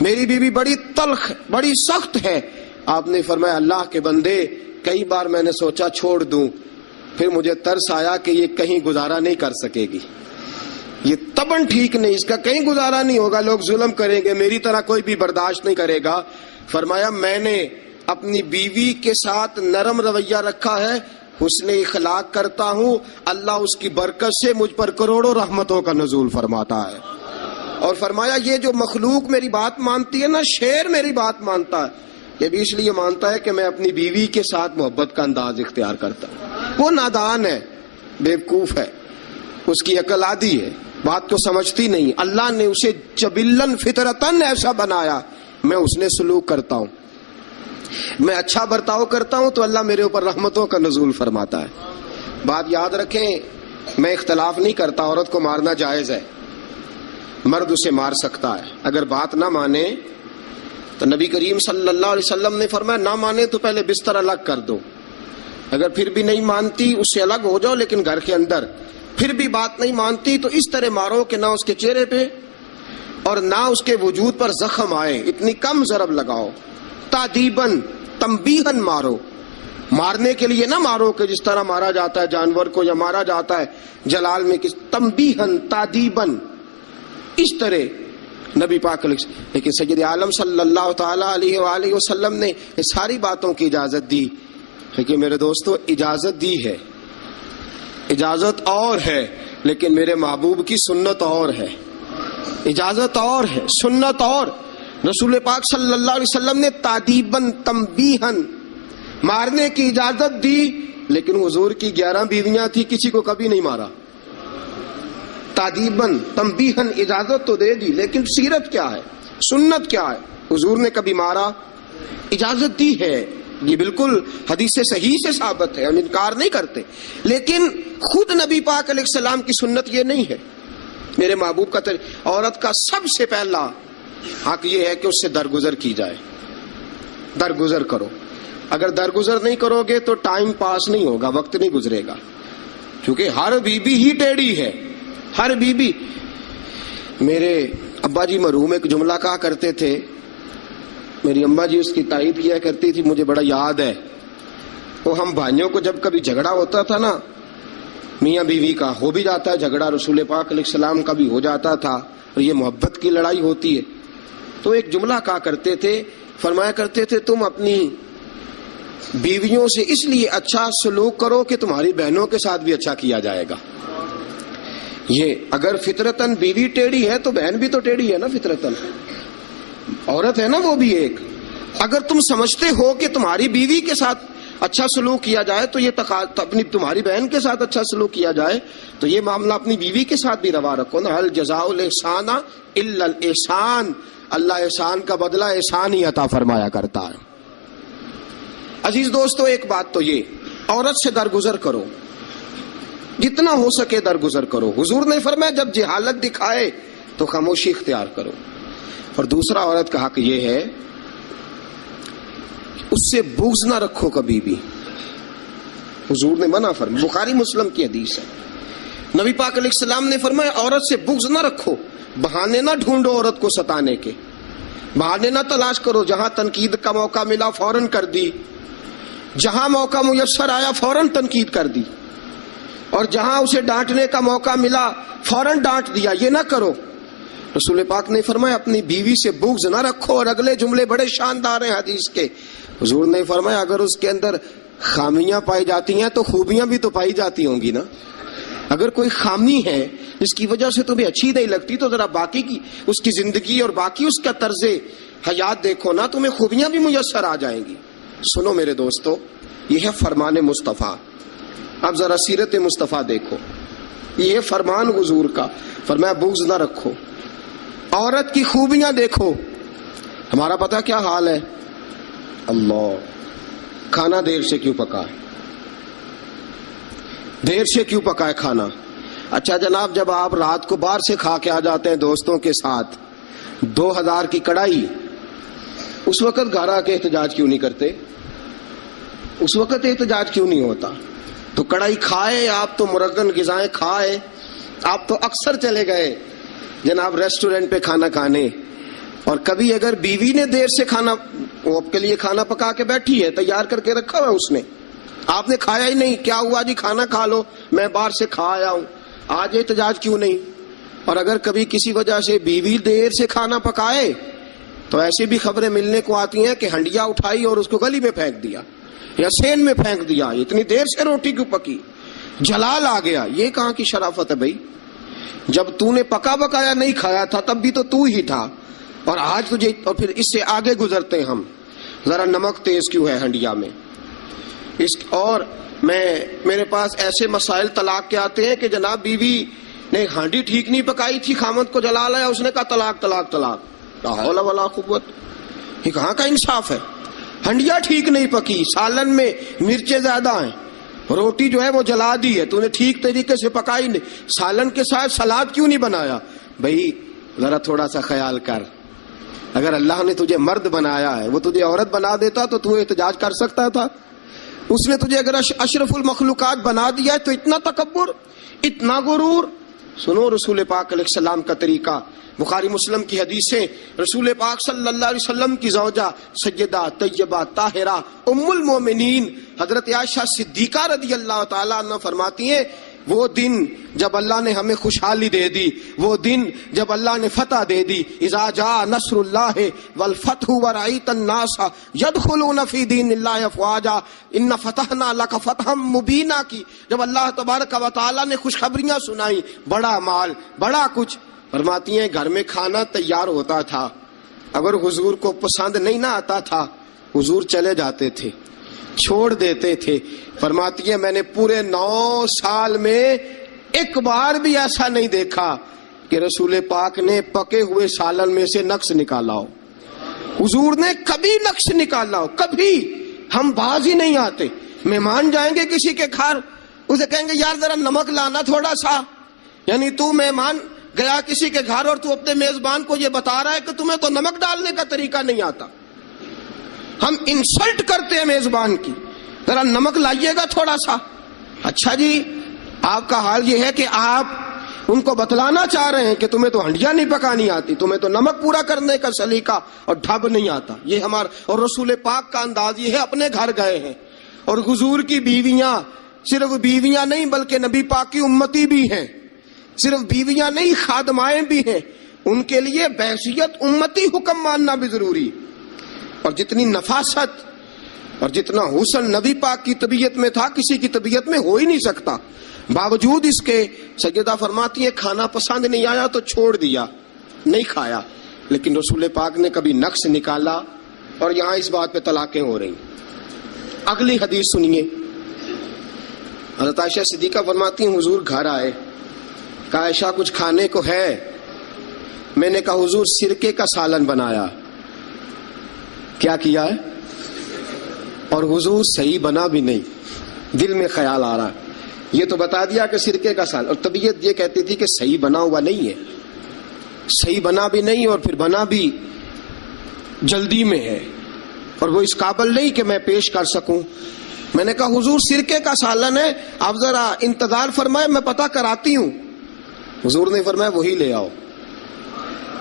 میری بیوی بڑی تلخ بڑی سخت ہے. آپ نے فرمایا اللہ کے بندے کئی بار میں نے سوچا چھوڑ دوں, پھر مجھے ترس آیا کہ یہ کہیں گزارا نہیں کر سکے گی, یہ تبن ٹھیک نہیں, اس کا کہیں گزارا نہیں ہوگا, لوگ ظلم کریں گے, میری طرح کوئی بھی برداشت نہیں کرے گا. فرمایا میں نے اپنی بیوی کے ساتھ نرم رویہ رکھا ہے, حسن اخلاق کرتا ہوں, اللہ اس کی برکت سے مجھ پر کروڑوں رحمتوں کا نزول فرماتا ہے. اور فرمایا یہ جو مخلوق میری بات مانتی ہے نا, شیر میری بات مانتا ہے, یہ بھی اس لیے مانتا ہے کہ میں اپنی بیوی کے ساتھ محبت کا انداز اختیار کرتا ہوں. وہ نادان ہے, بیوقوف ہے, اس کی عقل آدھی ہے, بات کو سمجھتی نہیں. اللہ نے اسے جبلن فطرتن ایسا بنایا, میں اس نے سلوک کرتا ہوں, میں اچھا برتاؤ کرتا ہوں تو اللہ میرے اوپر رحمتوں کا نزول فرماتا ہے. بات یاد رکھیں, میں اختلاف نہیں کرتا, عورت کو مارنا جائز ہے, مرد اسے مار سکتا ہے. اگر بات نہ مانے تو نبی کریم صلی اللہ علیہ وسلم نے فرمایا نہ مانے تو پہلے بستر الگ کر دو, اگر پھر بھی نہیں مانتی اس سے الگ ہو جاؤ لیکن گھر کے اندر. پھر بھی بات نہیں مانتی تو اس طرح مارو کہ نہ اس کے چہرے پہ اور نہ اس کے وجود پر زخم آئے, اتنی کم ضرب لگاؤ. تادیباً تنبیہاً مارو, مارنے کے لیے نہ مارو کہ جس طرح مارا جاتا ہے جانور کو یا مارا جاتا ہے جلال میں, تنبیہاً تادیباً, اس طرح نبی پاک علیہ. لیکن سید عالم صلی اللہ تعالی علیہ وآلہ وسلم نے یہ ساری باتوں کی اجازت دی. لیکن میرے دوستو اجازت دی ہے, اجازت اور ہے, لیکن میرے محبوب کی سنت اور ہے. اجازت اور ہے, سنت اور. رسول پاک صلی اللہ علیہ وسلم نے تادیباً تنبیہاً مارنے کی اجازت دی, لیکن حضور کی 11 بیویاں تھی, کسی کو کبھی نہیں مارا. تادیباً تنبیہاً اجازت تو دے دی, لیکن سیرت کیا ہے, سنت کیا ہے, حضور نے کبھی مارا؟ اجازت دی ہے, یہ بالکل حدیث صحیح سے ثابت ہے, ہم انکار نہیں کرتے. لیکن خود نبی پاک علیہ السلام کی سنت یہ نہیں ہے. میرے محبوب کا عورت کا سب سے پہلا حق یہ ہے کہ اس سے درگزر کی جائے. درگزر کرو, اگر درگزر نہیں کرو گے تو ٹائم پاس نہیں ہوگا, وقت نہیں گزرے گا, کیونکہ ہر بی بی ہی ٹیڑھی ہے, ہر بی بی. میرے ابا جی مرحوم ایک جملہ کہا کرتے تھے, میری اماں جی اس کی تائید کیا کرتی تھی, مجھے بڑا یاد ہے. وہ ہم بھائیوں کو جب کبھی جھگڑا ہوتا تھا نا, میاں بیوی کا ہو بھی جاتا ہے جھگڑا, رسول پاک علیہ السلام کا بھی ہو جاتا تھا, اور یہ محبت کی لڑائی ہوتی ہے, تو ایک جملہ کہا کرتے تھے, فرمایا کرتے تھے تم اپنی بیویوں سے اس لیے اچھا سلوک کرو کہ تمہاری بہنوں کے ساتھ بھی اچھا کیا جائے گا. یہ اگر فطرتاً بیوی ٹیڑھی ہے تو بہن بھی تو ٹیڑھی ہے نا, فطرتاً عورت ہے نا وہ بھی ایک. اگر تم سمجھتے ہو کہ تمہاری بیوی کے ساتھ اچھا سلوک کیا جائے تو یہ اپنی تمہاری بہن کے ساتھ اچھا سلوک کیا جائے, تو یہ معاملہ اپنی بیوی کے ساتھ بھی روا رکھو نا. هل جزاء الاحسان الا الاحسان, اللہ احسان کا بدلہ احسان ہی عطا فرمایا کرتا ہے. عزیز دوستو, ایک بات تو یہ, عورت سے درگزر کرو, جتنا ہو سکے درگزر کرو. حضور نے فرمایا جب جہالت دکھائے تو خاموشی اختیار کرو. اور دوسرا عورت کا حق یہ ہے اس سے بغض نہ رکھو کبھی بھی. حضور نے منع فرمایا, بخاری مسلم کی حدیث ہے, نبی پاک علیہ السلام نے فرمایا عورت سے بغض نہ رکھو, بہانے نہ ڈھونڈو عورت کو ستانے کے, بہانے نہ تلاش کرو. جہاں تنقید کا موقع ملا فوراً کر دی, جہاں موقع میسر آیا فوراً تنقید کر دی, اور جہاں اسے ڈانٹنے کا موقع ملا فوراً ڈانٹ دیا. یہ نہ کرو. رسول پاک نے فرمایا اپنی بیوی سے بغض نہ رکھو. اور اگلے جملے بڑے شاندار ہیں حدیث کے. حضور نے فرمایا اگر اس کے اندر خامیاں پائی جاتی ہیں تو خوبیاں بھی تو پائی جاتی ہوں گی نا. اگر کوئی خامی ہے جس کی وجہ سے تمہیں اچھی نہیں لگتی تو ذرا باقی کی اس کی زندگی اور باقی اس کا طرز حیات دیکھو نا, تمہیں خوبیاں بھی میسر آ جائیں گی. سنو میرے دوستو, یہ ہے فرمان مصطفیٰ. اب ذرا سیرت مصطفیٰ دیکھو. یہ فرمان حضور کا، فرمایا بغض نہ رکھو، عورت کی خوبیاں دیکھو۔ ہمارا پتہ کیا حال ہے؟ اللہ، کھانا دیر سے کیوں پکا ہے، دیر سے کیوں پکا ہے کھانا؟ اچھا جناب، جب آپ رات کو باہر سے کھا کے آ جاتے ہیں دوستوں کے ساتھ 2000 کی کڑائی، اس وقت گھر آ کے احتجاج کیوں نہیں کرتے؟ اس وقت احتجاج کیوں نہیں ہوتا؟ تو کڑائی کھائے آپ، تو مرغن غذائیں کھائے آپ، تو اکثر چلے گئے جناب ریسٹورنٹ پہ کھانا کھانے، اور کبھی اگر بیوی نے دیر سے کھانا، وہ آپ کے لیے کھانا پکا کے بیٹھی ہے، تیار کر کے رکھا ہوا اس نے، آپ نے کھایا ہی نہیں، کیا ہوا جی کھانا کھا لو، میں باہر سے کھا آیا ہوں، آج احتجاج کیوں نہیں؟ اور اگر کبھی کسی وجہ سے بیوی دیر سے کھانا پکائے تو ایسی بھی خبریں ملنے کو آتی ہیں کہ ہنڈیا اٹھائی اور اس کو گلی میں پھینک دیا یا سین میں پھینک دیا، اتنی دیر سے روٹی کیوں پکی، جلال آ گیا۔ یہ کہاں کی شرافت ہے بھائی؟ جب تو نے پکا بکایا نہیں کھایا تھا تب بھی تو ہی تھا، اور آج تجھے، اور پھر اس سے آگے گزرتے ہم، ذرا نمک تیز کیوں ہے ہنڈیا میں؟ اور میرے پاس ایسے مسائل طلاق کے آتے ہیں کہ جناب بیوی نے ہانڈی ٹھیک نہیں پکائی تھی، خامد کو جلا لایا، اس نے کہا طلاق طلاق طلاق، لا حول ولا قوت۔ یہ کہاں کا انصاف ہے؟ ہنڈیا ٹھیک نہیں پکی، سالن میں مرچیں زیادہ ہیں، روٹی جو ہے وہ جلا دی ہے، تو نے ٹھیک طریقے سے پکائی نہیں، سالن کے ساتھ سلاد کیوں نہیں بنایا؟ بھائی ذرا تھوڑا سا خیال کر، اگر اللہ نے تجھے مرد بنایا ہے، وہ تجھے عورت بنا دیتا تو احتجاج کر سکتا تھا؟ اس نے تجھے اگر اشرف المخلوقات بنا دیا ہے تو اتنا تکبر، اتنا غرور؟ سنو رسول پاک علیہ السلام کا طریقہ، بخاری مسلم کی حدیثیں، رسول پاک صلی اللہ علیہ وسلم کی زوجہ سیدہ طیبہ طاہرہ ام المومنین حضرت عائشہ صدیقہ رضی اللہ تعالیٰ عنہ فرماتی ہیں، وہ دن جب اللہ نے ہمیں خوشحالی دے دی، وہ دن جب اللہ نے فتح دے دی، اذا جاء نصر اللہ والفتح ورأیت الناس یدخلون فی دین اللہ افواجا ان فتحنا لک فتحا مبینا کی، جب اللہ تبارک و تعالیٰ نے خوشخبریاں سنائی، بڑا مال، بڑا کچھ، فرماتی ہیں گھر میں کھانا تیار ہوتا تھا، اگر حضور کو پسند نہیں نہ آتا تھا حضور چلے جاتے تھے، چھوڑ دیتے تھے۔ فرماتی ہیں میں نے پورے 9 سال میں ایک بار بھی ایسا نہیں دیکھا کہ رسول پاک نے پکے ہوئے سالن میں سے نقص نکالا ہو، حضور نے کبھی نقص نکالا ہو، کبھی۔ ہم باز ہی نہیں آتے، مہمان جائیں گے کسی کے گھر، اسے کہیں گے یار ذرا نمک لانا تھوڑا سا، یعنی تو مہمان گیا کسی کے گھر اور تو اپنے میزبان کو یہ بتا رہا ہے کہ تمہیں تو نمک ڈالنے کا طریقہ نہیں آتا۔ ہم انسلٹ کرتے ہیں میزبان کی، ذرا نمک لائیے گا تھوڑا سا۔ اچھا جی، آپ کا حال یہ ہے کہ آپ ان کو بتلانا چاہ رہے ہیں کہ تمہیں تو ہنڈیاں نہیں پکانی آتی، تمہیں تو نمک پورا کرنے کا سلیقہ اور ڈھب نہیں آتا۔ یہ ہمارا اور رسول پاک کا انداز یہ ہے، اپنے گھر گئے ہیں اور حضور کی بیویاں، صرف بیویاں نہیں بلکہ نبی پاک کی امتی بھی ہیں، صرف بیویاں نہیں خادمائیں بھی ہیں، ان کے لیے بحیثیت امتی حکم ماننا بھی ضروری۔ اور جتنی نفاست اور جتنا حسن نبی پاک کی طبیعت میں تھا کسی کی طبیعت میں ہو ہی نہیں سکتا، باوجود اس کے سیدہ فرماتی ہے کھانا پسند نہیں آیا تو چھوڑ دیا، نہیں کھایا، لیکن رسول پاک نے کبھی نقص نکالا۔ اور یہاں اس بات پہ طلاقیں ہو رہی۔ اگلی حدیث سنیے، حضرت عائشہ صدیقہ فرماتی ہیں حضور گھر آئے، کہا عائشہ کچھ کھانے کو ہے؟ میں نے کہا حضور سرکے کا سالن بنایا۔ کیا کیا ہے؟ اور حضور صحیح بنا بھی نہیں، دل میں خیال آ رہا، یہ تو بتا دیا کہ سرکے کا سالن، اور طبیعت یہ کہتی تھی کہ صحیح بنا ہوا نہیں ہے، صحیح بنا بھی نہیں اور پھر بنا بھی جلدی میں ہے، اور وہ اس قابل نہیں کہ میں پیش کر سکوں۔ میں نے کہا حضور سرکے کا سالن ہے، آپ ذرا انتظار فرمائے میں پتہ کراتی ہوں۔ حضور نے فرمایا وہی لے آؤ۔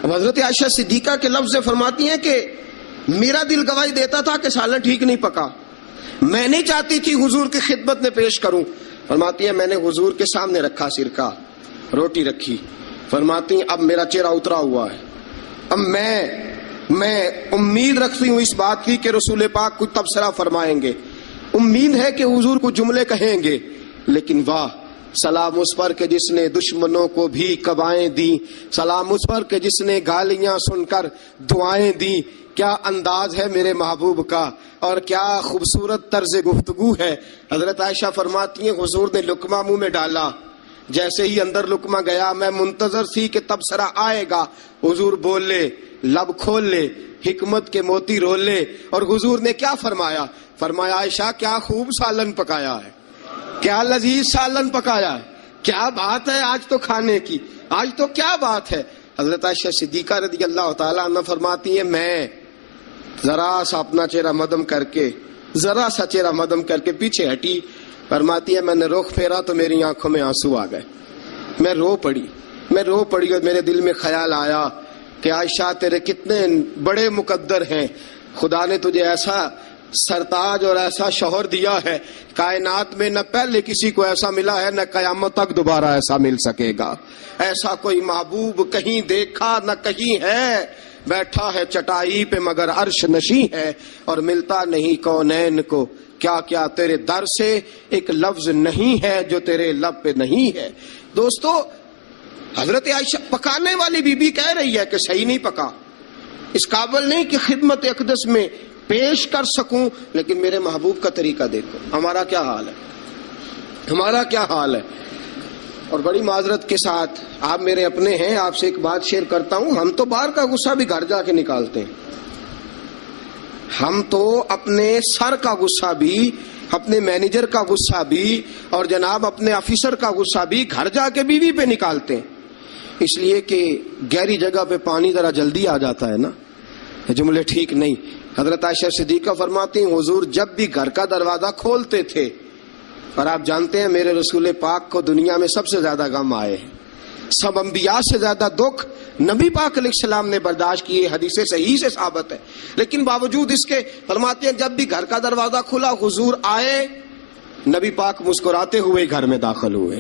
اب حضرت عائشہ صدیقہ کے لفظ سے فرماتی ہیں کہ میرا دل گواہی دیتا تھا کہ سالن ٹھیک نہیں پکا، میں نہیں چاہتی تھی حضور کی خدمت میں پیش کروں۔ فرماتی ہیں میں نے حضور کے سامنے رکھا سرکہ، روٹی رکھی، فرماتی ہیں اب میرا چہرہ اترا ہوا ہے، اب میں امید رکھتی ہوں اس بات کی کہ رسول پاک کچھ تبصرہ فرمائیں گے، امید ہے کہ حضور کو جملے کہیں گے، لیکن واہ سلام اس پر کہ جس نے دشمنوں کو بھی قبائیں دی، سلام اس پر کہ جس نے گالیاں سن کر دعائیں دی۔ کیا انداز ہے میرے محبوب کا اور کیا خوبصورت طرز گفتگو ہے۔ حضرت عائشہ فرماتی ہیں حضور نے لقمہ منہ میں ڈالا، جیسے ہی اندر لقمہ گیا میں منتظر سی کہ تبصرہ آئے گا، حضور بول لے، لب کھول لے، حکمت کے موتی رول لے. اور حضور نے کیا فرمایا؟ فرمایا عائشہ کیا خوب سالن پکایا ہے، کیا لذیذ سالن پکایا ہے، کیا بات ہے آج تو کھانے کی، آج تو کیا بات ہے. حضرت عائشہ صدیقہ رضی اللہ تعالیٰ عنہ فرماتی ہیں میں ذرا سا اپنا چہرہ مدم کر کے، ذرا سا چہرہ مدم کر کے پیچھے ہٹی. فرماتی ہے میں نے رخ پھیرا تو میری آنکھوں میں آنسو آ گئے، میں رو پڑی اور میرے دل میں خیال آیا کہ عائشہ تیرے کتنے بڑے مقدر ہیں، خدا نے تجھے ایسا سرتاج اور ایسا شوہر دیا ہے، کائنات میں نہ پہلے کسی کو ایسا ملا ہے، نہ قیامت تک دوبارہ ایسا مل سکے گا. ایسا کوئی محبوب کہیں دیکھا نہ کہیں ہے، بیٹھا ہے چٹائی پہ مگر عرش نشیں ہے، اور ملتا نہیں کونین کو کیا کیا تیرے در سے ایک لفظ نہیں ہے جو تیرے لب پہ نہیں ہے. دوستو حضرت عائشہ پکانے والی بی بی کہہ رہی ہے کہ صحیح نہیں پکا، اس قابل نہیں کہ خدمت اقدس میں پیش کر سکوں، لیکن میرے محبوب کا طریقہ دیکھو. ہمارا کیا حال ہے، ہمارا کیا حال ہے. اور بڑی معذرت کے ساتھ آپ میرے اپنے ہیں، آپ سے ایک بات شیئر کرتا ہوں، ہم تو باہر کا غصہ بھی گھر جا کے نکالتے ہیں. ہم تو اپنے سر کا غصہ بھی، اپنے مینیجر کا غصہ بھی، اور جناب اپنے آفیسر کا غصہ بھی گھر جا کے بیوی پہ نکالتے ہیں. اس لیے کہ گہری جگہ پہ پانی ذرا جلدی آ جاتا ہے نا، یہ جملے ٹھیک نہیں. حضرت عائشہ صدیقہ فرماتی ہیں حضور جب بھی گھر کا دروازہ کھولتے تھے، اور آپ جانتے ہیں میرے رسول پاک کو دنیا میں سب سے زیادہ غم آئے ہیں، سب انبیاء سے زیادہ دکھ نبی پاک علیہ السلام نے برداشت کیے، حدیث صحیح سے ثابت ہے. لیکن باوجود اس کے فرماتے ہیں جب بھی گھر کا دروازہ کھلا حضور آئے، نبی پاک مسکراتے ہوئے گھر میں داخل ہوئے.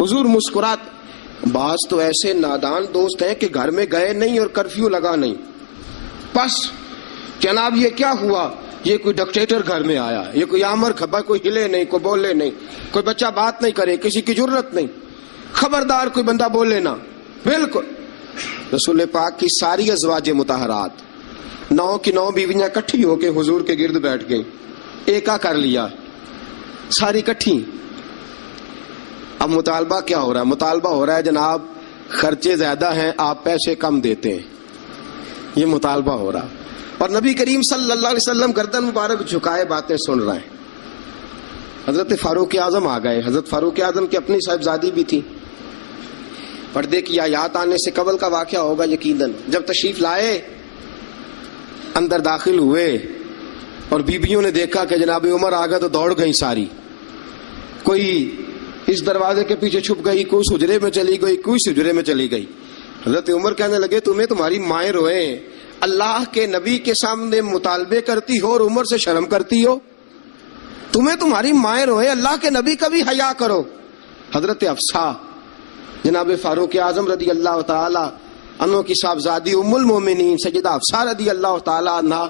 حضور مسکراتے. بعض تو ایسے نادان دوست ہیں کہ گھر میں گئے نہیں اور کرفیو لگا نہیں، بس جناب یہ کیا ہوا، یہ کوئی ڈکٹیٹر گھر میں آیا، یہ کوئی آمر کھبا، کوئی ہلے نہیں، کوئی بولے نہیں، کوئی بچہ بات نہیں کرے، کسی کی جرت نہیں، خبردار کوئی بندہ بولے نہ. بالکل رسول پاک کی ساری ازواج مطہرات 9 کی 9 بیویاں کٹھی ہو کے حضور کے گرد بیٹھ گئیں، ایکا کر لیا ساری کٹھی. اب مطالبہ کیا ہو رہا ہے؟ مطالبہ ہو رہا ہے جناب خرچے زیادہ ہیں، آپ پیسے کم دیتے ہیں، یہ مطالبہ ہو رہا. اور نبی کریم صلی اللہ علیہ وسلم گردن مبارک جھکائے باتیں سن رہے ہیں. حضرت فاروق اعظم آ گئے. حضرت فاروق اعظم کی اپنی صاحبزادی بھی تھی. پردے کی آیات آنے سے قبل کا واقعہ ہوگا یقیناً. جب تشریف لائے اندر داخل ہوئے اور بیبیوں نے دیکھا کہ جناب عمر آ گیا تو دوڑ گئی ساری. کوئی اس دروازے کے پیچھے چھپ گئی، کوئی سجرے میں چلی گئی، کوئی سجرے میں چلی گئی. حضرت عمر کہنے لگے تمہیں تمہاری مائیں روئیں، اللہ کے نبی کے سامنے مطالبے کرتی ہو اور عمر سے شرم کرتی ہو، تمہیں تمہاری مائیں روئیں، اللہ کے نبی کا بھی حیا کرو. حضرت حفصہ جناب فاروق اعظم رضی اللہ تعالی عنہ کی صاحبزادی ام المومنین سیدہ حفصہ رضی اللہ تعالی عنہ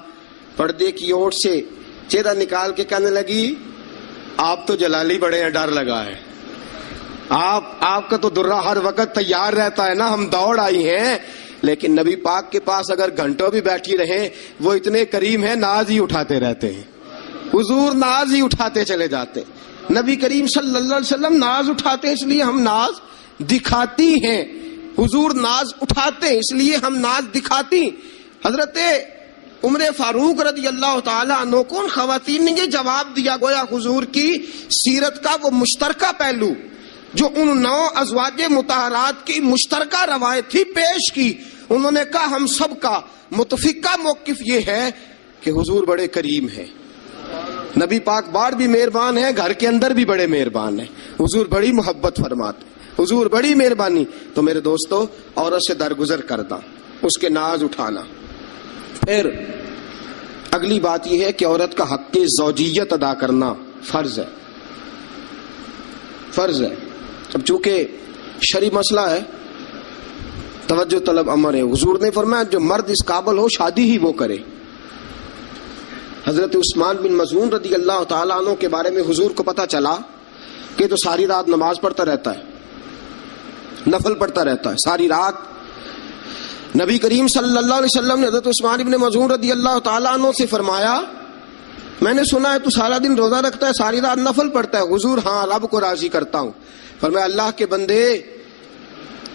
پردے کی اوٹ سے چہرہ نکال کے کہنے لگی آپ تو جلالی بڑے ہیں، ڈر لگا ہے، آپ کا تو درہ ہر وقت تیار رہتا ہے نا، ہم دوڑ آئی ہیں. لیکن نبی پاک کے پاس اگر گھنٹوں بھی بیٹھی رہیں وہ اتنے کریم ہیں، ناز ہی اٹھاتے رہتے ہیں. حضور ناز ہی اٹھاتے چلے جاتے. نبی کریم صلی اللہ علیہ وسلم ناز اٹھاتے ہیں اس لیے ہم ناز دکھاتی ہیں، حضور ناز اٹھاتے ہیں اس لیے ہم ناز دکھاتی. حضرت عمر فاروق رضی اللہ تعالیٰ عنہ کو خواتین نے یہ جواب دیا، گویا حضور کی سیرت کا وہ مشترکہ پہلو جو ان 9 ازواج مطہرات کی مشترکہ روایت تھی پیش کی. انہوں نے کہا ہم سب کا متفقہ موقف یہ ہے کہ حضور بڑے کریم ہیں، نبی پاک باہر بھی مہربان ہیں، گھر کے اندر بھی بڑے مہربان ہیں، حضور بڑی محبت فرماتے، حضور بڑی مہربانی. تو میرے دوستو عورت سے درگزر کرنا، اس کے ناز اٹھانا. پھر اگلی بات یہ ہے کہ عورت کا حق زوجیت ادا کرنا فرض ہے، فرض ہے. اب چونکہ شرعی مسئلہ ہے توجہ طلب امر ہے. حضور نے فرمایا جو مرد اس قابل ہو شادی ہی وہ کرے. حضرت عثمان بن مظعون رضی اللہ تعالیٰ عنہ کے بارے میں حضور کو پتا چلا کہ تو ساری رات نماز پڑھتا رہتا ہے، نفل پڑھتا رہتا ہے ساری رات. نبی کریم صلی اللہ علیہ وسلم نے حضرت عثمان بن مظعون رضی اللہ تعالیٰ عنہ سے فرمایا میں نے سنا ہے تو سارا دن روزہ رکھتا ہے, ساری رات نفل پڑھتا ہے. حضور ہاں رب کو راضی کرتا ہوں. فرمایا اللہ کے بندے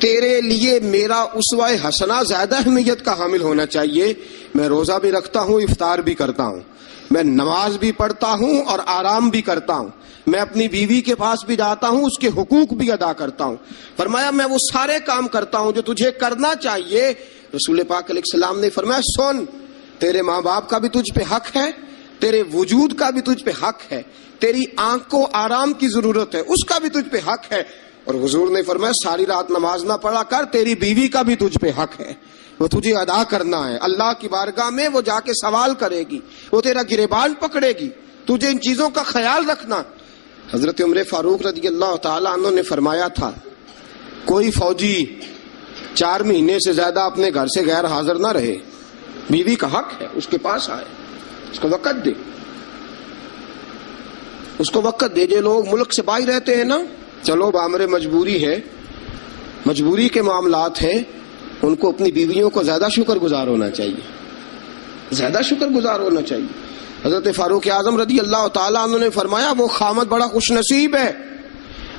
تیرے لیے میرا اسوہ حسنہ زیادہ اہمیت کا حامل ہونا چاہیے. میں روزہ بھی رکھتا ہوں, افطار بھی کرتا ہوں, میں نماز بھی پڑھتا ہوں اور آرام بھی کرتا ہوں, میں اپنی بیوی کے پاس بھی جاتا ہوں, اس کے حقوق بھی ادا کرتا ہوں. فرمایا میں وہ سارے کام کرتا ہوں جو تجھے کرنا چاہیے. رسول پاک علیہ السلام نے فرمایا سن, تیرے ماں باپ کا بھی تجھ پہ حق ہے, تیرے وجود کا بھی تجھ پہ حق ہے, تیری آنکھ کو آرام کی ضرورت ہے اس کا بھی تجھ پہ حق ہے. اور حضور نے فرمایا ساری رات نماز نہ پڑھا کر, تیری بیوی کا بھی تجھ پہ حق ہے, وہ تجھے ادا کرنا ہے. اللہ کی بارگاہ میں وہ جا کے سوال کرے گی, وہ تیرا گریبان پکڑے گی, تجھے ان چیزوں کا خیال رکھنا. حضرت عمر فاروق رضی اللہ تعالیٰ عنہ نے فرمایا تھا کوئی فوجی 4 مہینے سے زیادہ اپنے گھر سے غیر حاضر نہ رہے. بیوی کا حق ہے, اس کے پاس آئے, اس کو وقت دے, اس کو وقت دے. جو لوگ ملک سے باہر رہتے ہیں نا, چلو بامر مجبوری ہے, مجبوری کے معاملات ہیں, ان کو اپنی بیویوں کو زیادہ شکر گزار ہونا چاہیے, زیادہ شکر گزار ہونا چاہیے. حضرت فاروق اعظم رضی اللہ تعالیٰ عنہ نے فرمایا وہ خامد بڑا خوش نصیب ہے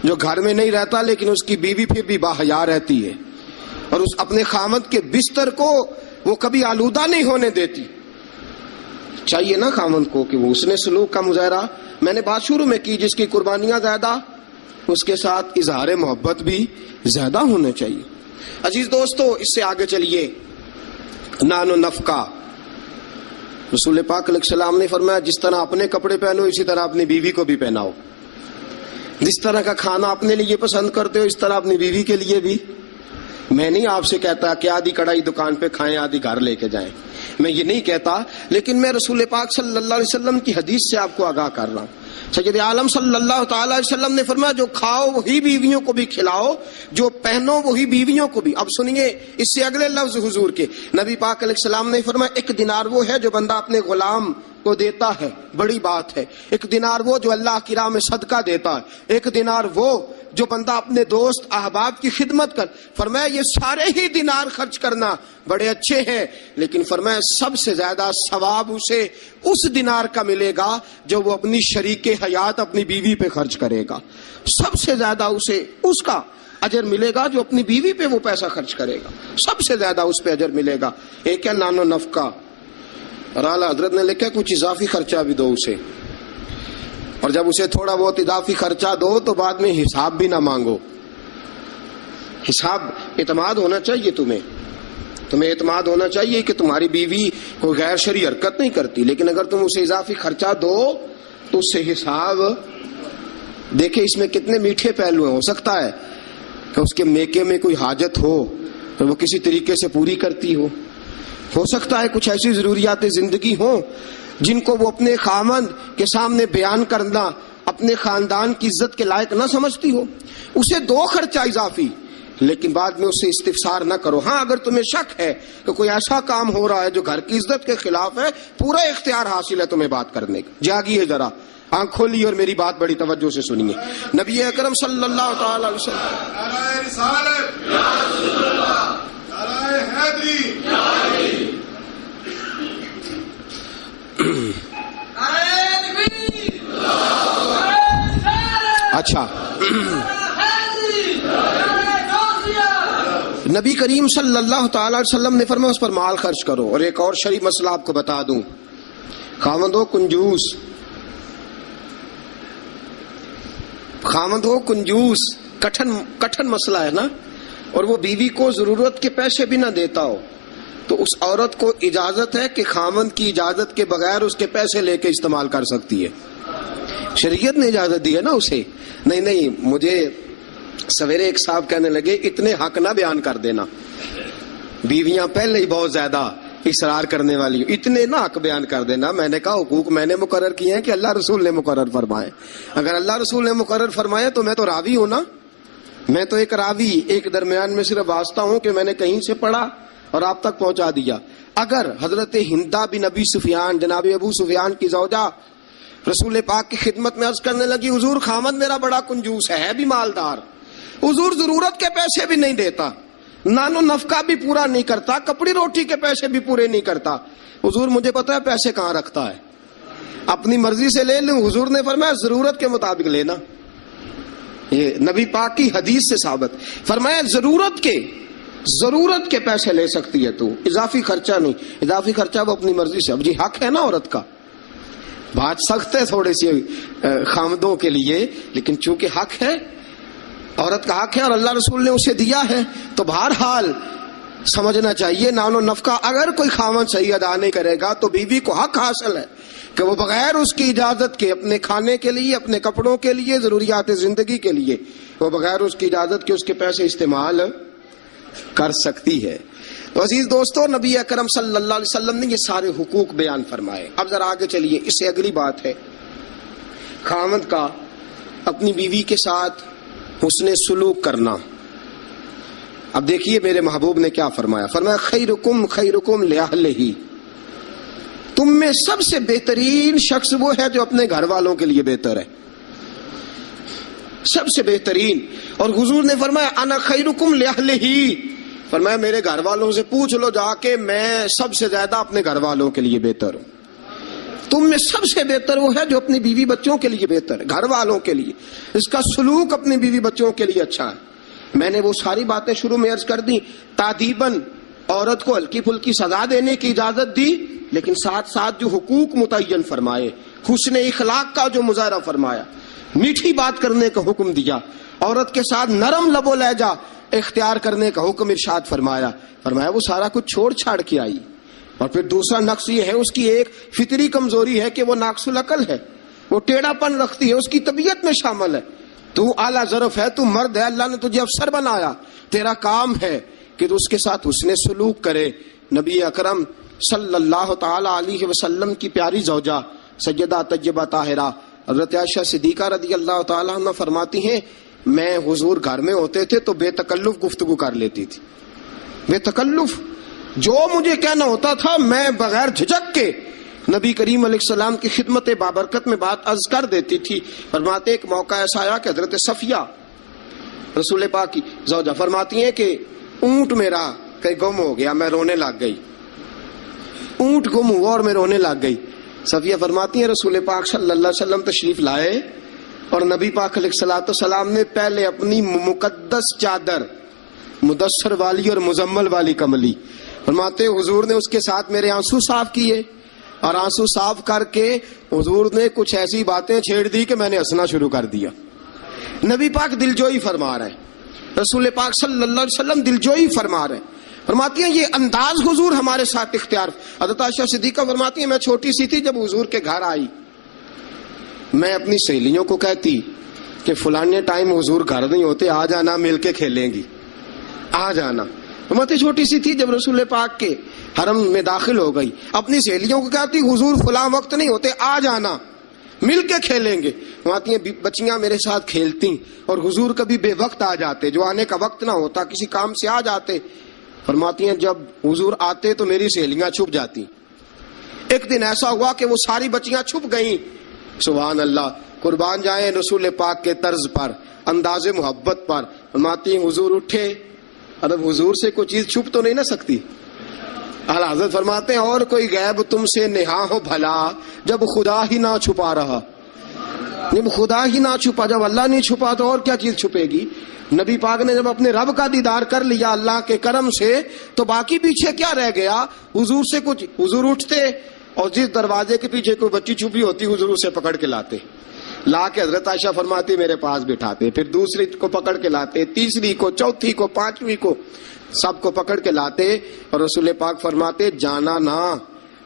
جو گھر میں نہیں رہتا لیکن اس کی بیوی پھر بھی باحیا رہتی ہے, اور اس اپنے خامد کے بستر کو وہ کبھی آلودہ نہیں ہونے دیتی. چاہیے نا خامد کو کہ وہ اس نے سلوک کا مظاہرہ, میں نے بات شروع میں کی, جس کی قربانیاں زیادہ اس کے ساتھ اظہار محبت بھی زیادہ ہونا چاہیے. عزیز دوستو, اس سے آگے چلیے. نان و نفقہ, رسول پاک علیہ السلام نے فرمایا جس طرح اپنے کپڑے پہنو اسی طرح اپنی بیوی کو بھی پہناؤ. جس طرح کا کھانا اپنے لیے پسند کرتے ہو اس طرح اپنی بیوی کے لیے بھی. میں نہیں آپ سے کہتا کہ آدھی کڑھائی دکان پہ کھائیں آدھی گھر لے کے جائیں, میں یہ نہیں کہتا, لیکن میں رسول پاک صلی اللہ علیہ وسلم کی حدیث سے آپ کو آگاہ کر رہا ہوں. سید عالم صلی اللہ تعالی علیہ وسلم نے فرمایا جو کھاؤ وہی بیویوں کو بھی کھلاؤ, جو پہنو وہی بیویوں کو بھی. اب سنیے اس سے اگلے لفظ حضور کے. نبی پاک علیہ السلام نے فرمایا 1 دینار وہ ہے جو بندہ اپنے غلام کو دیتا ہے, بڑی بات ہے. 1 دینار وہ جو اللہ کی راہ میں صدقہ دیتا ہے. 1 دینار وہ جو بندہ اپنے دوست احباب کی خدمت کر. فرمایا یہ سارے ہی دینار خرچ کرنا بڑے اچھے ہیں, لیکن فرمایا سب سے زیادہ ثواب اسے اس دینار کا ملے گا جو وہ اپنی شریک حیات اپنی بیوی پہ خرچ کرے گا. سب سے زیادہ اسے اس کا اجر ملے گا جو اپنی بیوی پہ وہ پیسہ خرچ کرے گا, سب سے زیادہ اس پہ اجر ملے گا. ایک ہے نان و نفقہ, اور اعلیٰ حضرت نے لکھا کچھ اضافی خرچہ بھی دو اسے, اور جب اسے تھوڑا بہت اضافی خرچہ دو تو بعد میں حساب بھی نہ مانگو. حساب اعتماد ہونا چاہیے, تمہیں اعتماد ہونا چاہیے کہ تمہاری بیوی کوئی غیر شرعی حرکت نہیں کرتی, لیکن اگر تم اسے اضافی خرچہ دو تو اس سے حساب دیکھیں. اس میں کتنے میٹھے پہلو ہیں. ہو سکتا ہے کہ اس کے میکے میں کوئی حاجت ہو تو وہ کسی طریقے سے پوری کرتی ہو سکتا ہے کچھ ایسی ضروریات زندگی ہوں جن کو وہ اپنے خامند کے سامنے بیان کرنا اپنے خاندان کی عزت کے لائق نہ سمجھتی ہو. اسے دو خرچہ اضافی, لیکن بعد میں اس سے استفسار نہ کرو. ہاں اگر تمہیں شک ہے کہ کوئی ایسا کام ہو رہا ہے جو گھر کی عزت کے خلاف ہے, پورا اختیار حاصل ہے تمہیں بات کرنے کا. جاگیے ذرا, آنکھ کھولیے اور میری بات بڑی توجہ سے سنیے. نبی اکرم صلی اللہ تعالی علیہ وسلم اچھا, نبی کریم صلی اللہ تعالی علیہ وسلم نے فرمایا اس پر مال خرچ کرو. اور ایک اور شرعی مسئلہ آپ کو بتا دوں, خاوند ہو کنجوس, کٹھن مسئلہ ہے نا, اور وہ بیوی کو ضرورت کے پیسے بھی نہ دیتا ہو, تو اس عورت کو اجازت ہے کہ خاوند کی اجازت کے بغیر اس کے پیسے لے کے استعمال کر سکتی ہے. شریعت نے اجازت دی ہے نا اسے. نہیں, مجھے سویرے ایک صاحب کہنے لگے اتنے حق نہ بیان کر دینا, بیویاں پہلے ہی بہت زیادہ اصرار کرنے والی, اتنے نہ حق بیان کر دینا. میں نے کہا حقوق میں نے مقرر کیے ہیں کہ اللہ رسول نے مقرر فرمائے. اگر اللہ رسول نے مقرر فرمائے تو میں تو راوی ہوں نا, میں تو ایک راوی, ایک درمیان میں صرف واسطہ ہوں کہ میں نے کہیں سے پڑھا اور آپ تک پہنچا دیا. اگر حضرت ہندا بن ابی سفیان, جناب ابو سفیان کی زوجہ, رسول پاک کی خدمت میں عرض کرنے لگی حضور خامد میرا بڑا کنجوس ہے بھی مالدار, حضور ضرورت کے پیسے بھی نہیں دیتا, نان و نفقہ بھی پورا نہیں کرتا, کپڑی روٹی کے پیسے بھی پورے نہیں کرتا, حضور مجھے پتا ہے پیسے کہاں رکھتا ہے, اپنی مرضی سے لے لوں، حضور نے فرمایا ضرورت کے مطابق لینا. یہ نبی پاک کی حدیث سے ثابت. فرمایا ضرورت کے پیسے لے سکتی ہے تو، اضافی خرچہ نہیں. اضافی خرچہ وہ اپنی مرضی سے. اب جی حق ہے نا عورت کا، بات سخت ہے تھوڑی سی خامدوں کے لیے، لیکن چونکہ حق ہے، عورت کا حق ہے اور اللہ رسول نے اسے دیا ہے، تو بہرحال سمجھنا چاہیے نان و نفقہ اگر کوئی خاوند صحیح ادا نہیں کرے گا تو بیوی کو حق حاصل ہے کہ وہ بغیر اس کی اجازت کے اپنے کھانے کے لیے، اپنے کپڑوں کے لیے، ضروریات زندگی کے لیے، وہ بغیر اس کی اجازت کے اس کے پیسے استعمال کر سکتی ہے. تو عزیز دوستو، نبی اکرم صلی اللہ علیہ وسلم نے یہ سارے حقوق بیان فرمائے. اب ذرا آگے چلیے، اس سے اگلی بات ہے خاوند کا اپنی بیوی کے ساتھ حسن سلوک کرنا. اب دیکھیے میرے محبوب نے کیا فرمایا. فرمایا خیرکم لأہلہ، تم میں سب سے بہترین شخص وہ ہے جو اپنے گھر والوں کے لیے بہتر ہے، سب سے بہترین. اور حضور نے فرمایا انا خیرکم لأہلہ، فرمایا میرے گھر والوں سے پوچھ لو جا کے، میں سب سے زیادہ اپنے گھر والوں کے لیے بہتر ہوں. تم میں سب سے بہتر وہ ہے جو اپنی بیوی بچوں کے لیے بہتر ہے، گھر والوں کے لیے، اس کا سلوک اپنی بیوی بچوں کے لیے اچھا ہے. میں نے وہ ساری باتیں شروع میں عرض کر دی. تادیباً عورت کو ہلکی پھلکی سزا دینے کی اجازت دی، لیکن ساتھ ساتھ جو حقوق متعین فرمائے، حسن اخلاق کا جو مظاہرہ فرمایا، میٹھی بات کرنے کا حکم دیا، عورت کے ساتھ نرم لب و لہجہ اختیار کرنے کا حکم ارشاد فرمایا. فرمایا وہ سارا کچھ چھوڑ چھاڑ کے آئی. اور پھر دوسرا نقص یہ ہے، اس کی ایک فطری کمزوری ہے کہ وہ ناقص العقل ہے، وہ ٹیڑھا پن رکھتی ہے، اس کی طبیعت میں شامل ہے. تو اعلیٰ ظرف ہے، تو مرد ہے، اللہ نے تجھے افسر بنایا، تیرا کام ہے کہ تو اس کے ساتھ حسن سلوک کرے. نبی اکرم صلی اللہ تعالی علیہ وسلم کی پیاری زوجہ سیدہ طیبہ طاہرہ حضرت عائشہ صدیقہ رضی اللہ تعالی عنہ فرماتی ہیں میں حضور گھر میں ہوتے تھے تو بے تکلف گفتگو کر لیتی تھی. بے تکلف جو مجھے کہنا ہوتا تھا میں بغیر جھجک کے نبی کریم علیہ السلام کی خدمت بابرکت میں بات عرض کر دیتی تھی. فرماتے ایک موقع ایسا آیا کہ حضرت صفیہ رسول پاک کی زوجہ فرماتی ہیں کہ اونٹ میرا کہیں گم ہو گیا، میں رونے لگ گئی. اونٹ گم ہوا اور میں رونے لگ گئی. صفیہ فرماتی ہیں رسول پاک صلی اللہ علیہ وسلم تشریف لائے اور نبی پاک علیہ السلام نے پہلے اپنی مقدس چادر مدثر والی اور مزمل والی کملی، فرماتے حضور نے اس کے ساتھ میرے آنسو صاف کیے اور آنسو صاف کر کے حضور نے کچھ ایسی باتیں چھیڑ دی کہ میں نے ہنسنا شروع کر دیا. نبی پاک دلجوئی فرما رہے ہیں، رسول پاک صلی اللہ علیہ وسلم دلجوئی فرما رہے ہیں. فرماتی ہیں یہ انداز حضور ہمارے ساتھ اختیار. حضرت عائشہ صدیقہ فرماتی ہیں میں چھوٹی سی تھی جب حضور کے گھر آئی، میں اپنی سہیلیوں کو کہتی کہ فلانے ٹائم حضور گھر نہیں ہوتے، آ جانا مل کے کھیلیں گی، آ جانا. فرماتی چھوٹی سی تھی جب رسول پاک کے حرم میں داخل ہو گئی، اپنی سہیلیوں کو کہتی حضور فلاں وقت نہیں ہوتے، آ جانا مل کے کھیلیں گے. فرماتی ہیں بچیاں میرے ساتھ کھیلتی اور حضور کبھی بے وقت آ جاتے، جو آنے کا وقت نہ ہوتا کسی کام سے آ جاتے. فرماتی ہیں جب حضور آتے تو میری سہیلیاں چھپ جاتی. ایک دن ایسا ہوا کہ وہ ساری بچیاں چھپ گئیں. سبحان اللہ، قربان جائیں رسول پاک کے طرز پر، انداز محبت پر. فرماتی ہیں حضور اٹھے، اب حضور سے کوئی چیز چھپ تو نہیں نہ سکتی. اعلیٰ حضرت فرماتے ہیں اور کوئی غیب تم سے نہا ہو بھلا جب خدا ہی نہ چھپا رہا. جب خدا ہی نہ چھپا، جب اللہ نہیں چھپا تو اور کیا چیز چھپے گی. نبی پاک نے جب اپنے رب کا دیدار کر لیا اللہ کے کرم سے تو باقی پیچھے کیا رہ گیا. حضور سے کچھ، حضور اٹھتے اور جس دروازے کے پیچھے کوئی بچی چھپی ہوتی حضور اسے پکڑ کے لاتے، لا کے حضرت عائشہ فرماتی میرے پاس بٹھاتے، پھر دوسری کو پکڑ کے لاتے، تیسری کو، چوتھی کو، پانچویں کو، سب کو پکڑ کے لاتے. اور رسول پاک فرماتے جانا نہ،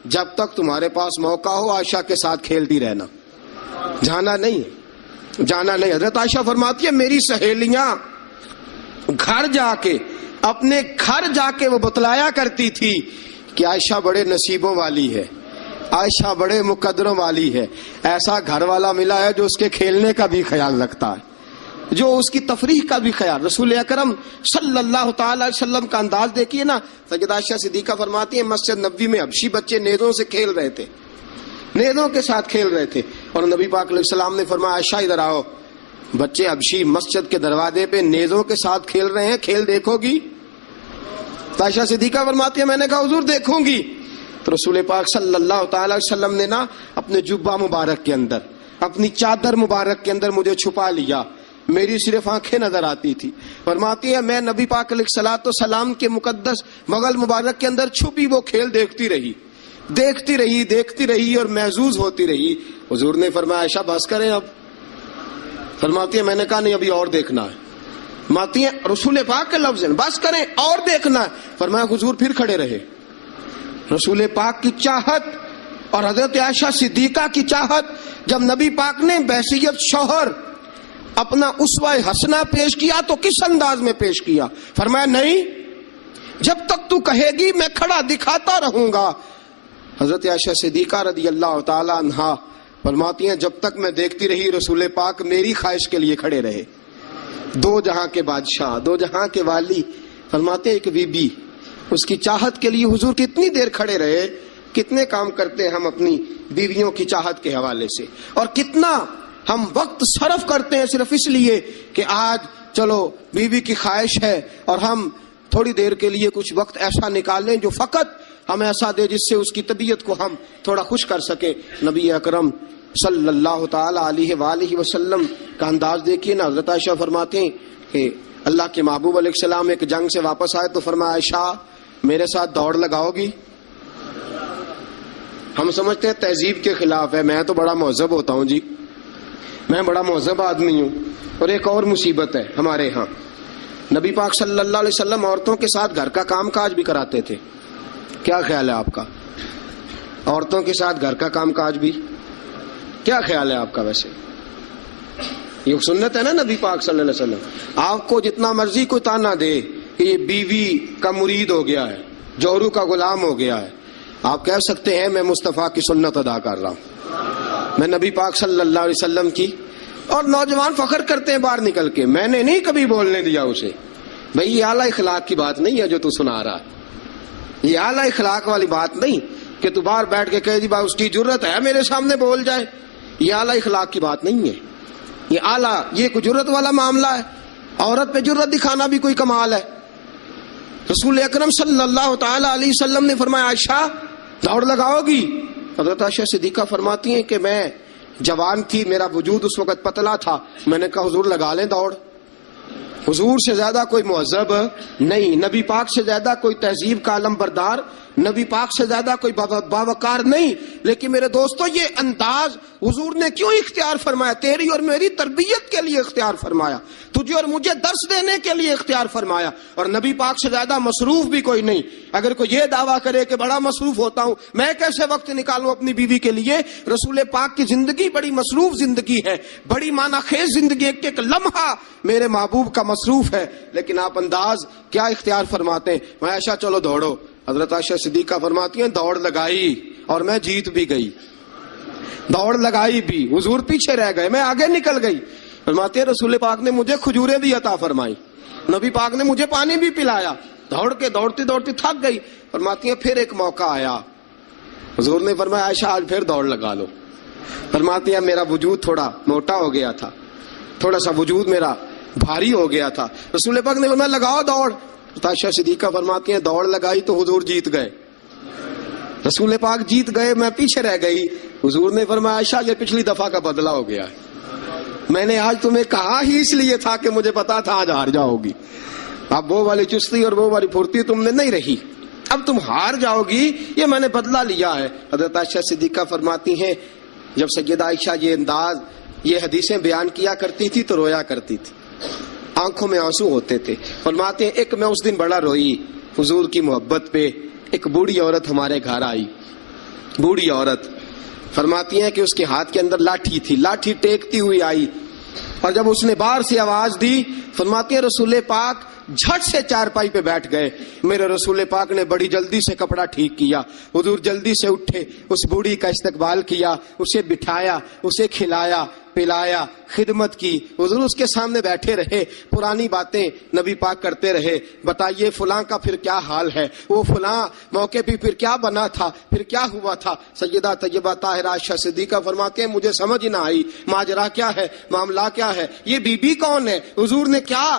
جب تک تمہارے پاس موقع ہو عائشہ کے ساتھ کھیلتی رہنا، جانا نہیں، جانا نہیں. حضرت عائشہ فرماتی ہے میری سہیلیاں گھر جا کے، اپنے گھر جا کے وہ بتلایا کرتی تھی کہ عائشہ بڑے نصیبوں والی ہے، عائشہ بڑے مقدروں والی ہے، ایسا گھر والا ملا ہے جو اس کے کھیلنے کا بھی خیال رکھتا ہے، جو اس کی تفریح کا بھی خیال. رسول اکرم صلی اللہ تعالی علیہ وسلم کا انداز دیکھیے نا. سیدہ عائشہ صدیقہ فرماتی ہیں مسجد نبوی میں حبشی بچے نیزوں سے کھیل رہے تھے، نیزوں کے ساتھ کھیل رہے تھے، اور نبی پاک علیہ السلام نے فرمایا عائشہ ادھر آؤ، بچے حبشی مسجد کے دروازے پہ نیزوں کے ساتھ کھیل رہے ہیں، کھیل دیکھو گی. عائشہ صدیقہ فرماتی ہے میں نے کہا حضور دیکھوں گی. تو رسول پاک صلی اللہ تعالی وسلم نے نا اپنے جبہ مبارک کے اندر، اپنی چادر مبارک کے اندر مجھے چھپا لیا، میری صرف آنکھیں نظر آتی تھی. فرماتی ہے میں نبی پاک علیہ الصلوۃ والسلام کے مقدس مغل مبارک کے اندر چھپی وہ کھیل دیکھتی رہی اور محظوظ ہوتی رہی. حضور نے فرمایا عائشہ بس کریں اب. فرماتی ہے میں نے کہا نہیں ابھی اور دیکھنا ہے. فرماتی ہے رسول پاک کے لفظ ہیں بس کریں اور دیکھنا ہے. فرمایا حضور پھر کھڑے رہے. رسول پاک کی چاہت اور حضرت عائشہ صدیقہ کی چاہت، جب نبی پاک نے بحیثیت شوہر اپنا اسوہ حسنہ پیش کیا تو کس انداز میں پیش کیا؟ فرمایا نہیں، جب تک تو کہے گی میں کھڑا دکھاتا رہوں گا. حضرت عائشہ صدیقہ رضی اللہ تعالی عنہا فرماتی ہیں جب تک میں دیکھتی رہی رسول پاک میری خواہش کے لیے کھڑے رہے. دو جہاں کے بادشاہ، دو جہاں کے والی، فرماتے ہیں ایک بی بی، اس کی چاہت کے لیے حضور کتنی دیر کھڑے رہے. کتنے کام کرتے ہیں ہم اپنی بیویوں کی چاہت کے حوالے سے، اور کتنا ہم وقت صرف کرتے ہیں صرف اس لیے کہ آج چلو بیوی کی خواہش ہے اور ہم تھوڑی دیر کے لیے کچھ وقت ایسا نکال لیں جو فقط ہمیں ایسا دے جس سے اس کی طبیعت کو ہم تھوڑا خوش کر سکیں. نبی اکرم صلی اللہ تعالی علیہ وآلہ وسلم کا انداز دیکھیے نا. حضرت عائشہ فرماتے ہیں کہ اللہ کے محبوب علیہ السلام ایک جنگ سے واپس آئے تو فرمایا عائشہ میرے ساتھ دوڑ لگاؤ گی؟ ہم سمجھتے ہیں تہذیب کے خلاف ہے، میں تو بڑا مہذب ہوتا ہوں جی، میں بڑا مہذب آدمی ہوں. اور ایک اور مصیبت ہے ہمارے ہاں، نبی پاک صلی اللہ علیہ وسلم عورتوں کے ساتھ گھر کا کام کاج بھی کراتے تھے. کیا خیال ہے آپ کا؟ عورتوں کے ساتھ گھر کا کام کاج بھی کیا خیال ہے آپ کا؟ ویسے یہ سنت ہے نا نبی پاک صلی اللہ علیہ وسلم. آپ کو جتنا مرضی کوئی تانا دے کہ یہ بیوی کا مرید ہو گیا ہے، جورو کا غلام ہو گیا ہے، آپ کہہ سکتے ہیں میں مصطفیٰ کی سنت ادا کر رہا ہوں، میں نبی پاک صلی اللہ علیہ وسلم کی. اور نوجوان فخر کرتے ہیں باہر نکل کے، میں نے نہیں کبھی بولنے دیا اسے. بھئی یہ اعلیٰ اخلاق کی بات نہیں ہے جو تو سنا رہا ہے، یہ اعلیٰ اخلاق والی بات نہیں کہ تو باہر بیٹھ کے کہے جی بھائی اس کی جرت ہے میرے سامنے بول جائے. یہ اعلیٰ اخلاق کی بات نہیں ہے، یہ اعلیٰ، یہ کوئی جرت والا معاملہ ہے. عورت پہ جرت دکھانا بھی کوئی کمال ہے. رسول اکرم صلی اللہ تعالی علیہ وسلم نے فرمایا عائشہ دوڑ لگاؤ گی؟ حضرت عائشہ صدیقہ فرماتی ہیں کہ میں جوان تھی، میرا وجود اس وقت پتلا تھا، میں نے کہا حضور لگا لیں دوڑ. حضور سے زیادہ کوئی مہذب نہیں، نبی پاک سے زیادہ کوئی تہذیب کا علم بردار، نبی پاک سے زیادہ کوئی باوقار نہیں. لیکن میرے دوستو یہ انداز حضور نے کیوں اختیار فرمایا؟ تیری اور میری تربیت کے لیے اختیار فرمایا، تجھے اور مجھے درس دینے کے لیے اختیار فرمایا. اور نبی پاک سے زیادہ مصروف بھی کوئی نہیں. اگر کوئی یہ دعویٰ کرے کہ بڑا مصروف ہوتا ہوں، میں کیسے وقت نکالوں اپنی بیوی کے لیے؟ رسول پاک کی زندگی بڑی مصروف زندگی ہے، بڑی معنی خیز زندگی، ایک ایک لمحہ میرے محبوب کا مصروف ہے. لیکن آپ انداز کیا اختیار فرماتے ہیں؟ میں عائشہ چلو دوڑو. حضرت عائشہ صدیقہ فرماتی ہیں دوڑ لگائی اور میں جیت بھی گئی. دوڑ لگائی بھی، حضور پیچھے رہ گئے، میں آگے نکل گئی. فرماتے ہیں رسول پاک نے مجھے کھجوریں بھی عطا فرمائی، نبی پاک نے مجھے پانی بھی پلایا. دوڑتی دوڑتی تھک گئی. فرماتی ہیں پھر ایک موقع آیا، حضور نے فرمایا عائشہ آج پھر دوڑ لگا لو. فرماتی ہیں میرا وجود تھوڑا موٹا ہو گیا تھا، تھوڑا سا وجود میرا بھاری ہو گیا تھا. رسول پاک نے فرمایا لگاؤ دوڑ. عائشہ صدیقہ فرماتی ہیں دوڑ لگائی تو حضور جیت گئے. رسول پاک جیت گئے، میں پیچھے رہ گئی. حضور نے فرمایا عائشہ یہ پچھلی دفعہ کا بدلہ ہو گیا ہے، میں نے آج تمہیں کہا ہی اس لیے تھا کہ مجھے پتا تھا آج ہار جاؤ گی. اب وہ والی چستی اور وہ والی پھرتی تم نے نہیں رہی، اب تم ہار جاؤ گی، یہ میں نے بدلہ لیا ہے. حضرت عائشہ صدیقہ فرماتی ہیں جب سیدہ عائشہ یہ انداز، یہ حدیثیں بیان کیا کرتی تھی تو رویا کرتی تھی، آنکھوں میں آنسو ہوتے تھے. فرماتے ہیں ایک میں اس دن بڑا روئی حضور کی محبت پہ. ایک بوڑھی عورت ہمارے گھر آئی، بوڑھی عورت. فرماتی ہیں کہ اس کے ہاتھ کے اندر لاٹھی تھی، لاٹھی ٹیکتی ہوئی آئی، اور جب اس نے باہر سے آواز دی، فرماتی ہیں رسول پاک جھٹ سے چارپائی پہ بیٹھ گئے. میرے رسول پاک نے بڑی جلدی سے کپڑا ٹھیک کیا. حضور جلدی سے اٹھے، اس بوڑھی کا استقبال کیا، اسے بٹھایا، اسے کھلایا پلایا، خدمت کی. حضور اس کے سامنے بیٹھے رہے، پرانی باتیں نبی پاک کرتے رہے. بتائیے فلاں کا پھر کیا حال ہے، وہ فلاں موقع پہ پھر کیا بنا تھا، پھر کیا ہوا تھا. سیدہ طیبہ طاہرہ عائشہ صدیقہ فرماتے ہیں مجھے سمجھ نہ آئی ماجرا کیا ہے، معاملہ کیا ہے، یہ بی بی کون ہے، حضور نے کیا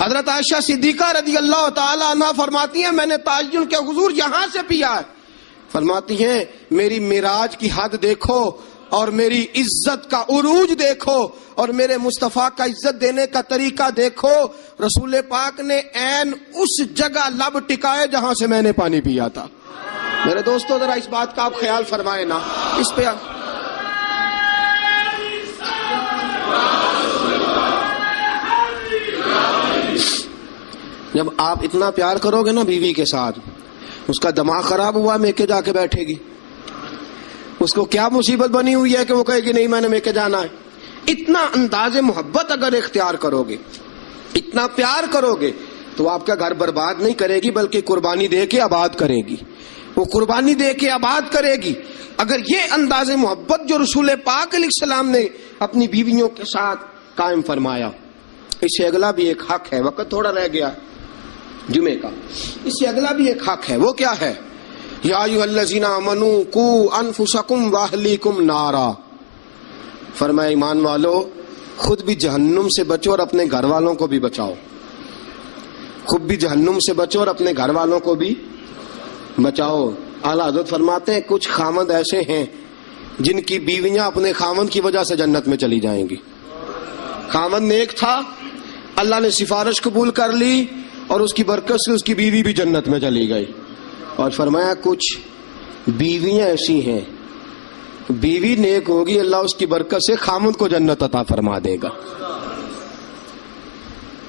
حضرت عائشہ صدیقہ رضی اللہ تعالی عنہ فرماتی ہیں میں نے تعین کے حضور یہاں سے پیا ہے. فرماتی ہیں میری معراج کی حد دیکھو اور میری عزت کا عروج دیکھو اور میرے مصطفیٰ کا عزت دینے کا طریقہ دیکھو. رسول پاک نے عین اس جگہ لب ٹکائے جہاں سے میں نے پانی پیا تھا. میرے دوستو ذرا اس بات کا آپ خیال فرمائیں نا. اس پہ جب آپ اتنا پیار کرو گے نا بیوی کے ساتھ، اس کا دماغ خراب ہوا میکے جا کے بیٹھے گی. اس کو کیا مصیبت بنی ہوئی ہے کہ وہ کہے گی نہیں میں نے میکے جانا ہے. اتنا انداز محبت اگر اختیار کرو گے، اتنا پیار کرو گے تو آپ کا گھر برباد نہیں کرے گی بلکہ قربانی دے کے آباد کرے گی. وہ قربانی دے کے آباد کرے گی. اگر یہ انداز محبت جو رسول پاک علیہ السلام نے اپنی بیویوں کے ساتھ قائم فرمایا. اس سے اگلا بھی ایک حق ہے، وقت تھوڑا رہ گیا جمعے کا. اس سے اگلا بھی ایک حق ہے. وہ کیا ہے؟ یا ایھا الذین آمنوا قوا انفسکم واہلیکم نارا. فرمایا ایمان والو خود بھی جہنم سے بچو اور اپنے گھر والوں کو بھی بچاؤ. خود بھی جہنم سے بچو اور اپنے گھر والوں کو بھی بچاؤ. اعلیٰ حضرت فرماتے ہیں کچھ خاوند ایسے ہیں جن کی بیویاں اپنے خاوند کی وجہ سے جنت میں چلی جائیں گی. خاوند نیک تھا، اللہ نے سفارش قبول کر لی اور اس کی برکت سے اس کی بیوی بھی جنت میں چلی گئی. اور فرمایا کچھ بیویاں ایسی ہیں، بیوی نیک ہوگی اللہ اس کی برکت سے خاوند کو جنت عطا فرما دے گا.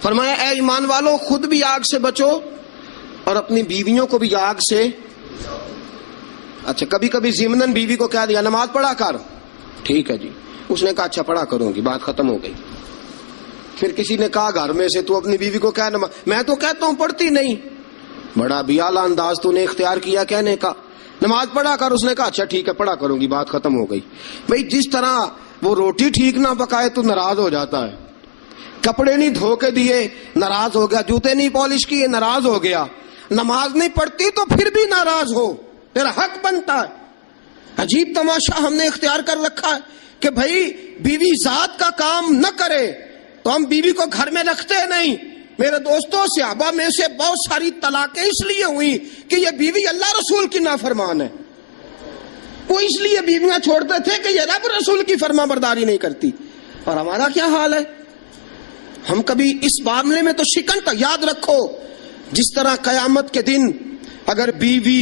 فرمایا اے ایمان والو خود بھی آگ سے بچو اور اپنی بیویوں کو بھی آگ سے. اچھا کبھی کبھی ضمناً بیوی کو کہہ دیا نماز پڑھا کر، ٹھیک ہے جی. اس نے کہا اچھا پڑھا کروں گی، بات ختم ہو گئی. پھر کسی نے کہا گھر میں سے تو اپنی بیوی کو کہہ نماز، میں تو کہتا ہوں پڑھتی نہیں. بڑا بھی اعلیٰ انداز تو نے اختیار کیا کہنے کا، نماز پڑھا کر. اس نے کہا اچھا ٹھیک ہے پڑھا کروں گی، بات ختم ہو گئی. بھئی جس طرح وہ روٹی ٹھیک نہ پکائے تو ناراض ہو جاتا ہے، کپڑے نہیں دھو کے دیے ناراض ہو گیا، جوتے نہیں پالش کیے ناراض ہو گیا، نماز نہیں پڑھتی تو پھر بھی ناراض ہو، تیرا حق بنتا ہے. عجیب تماشا ہم نے اختیار کر رکھا ہے کہ بھائی بیوی ذات کا کام نہ کرے تو ہم بیوی کو گھر میں رکھتے نہیں. میرے دوستوں صحابہ میں سے بہت ساری طلاقیں اس لیے ہوئی کہ یہ بیوی اللہ رسول کی نافرمان ہے. وہ اس لیے بیویاں چھوڑتے تھے کہ یہ رب رسول کی فرما برداری نہیں کرتی. اور ہمارا کیا حال ہے؟ ہم کبھی اس معاملے میں تو شکن تک یاد رکھو. جس طرح قیامت کے دن اگر بیوی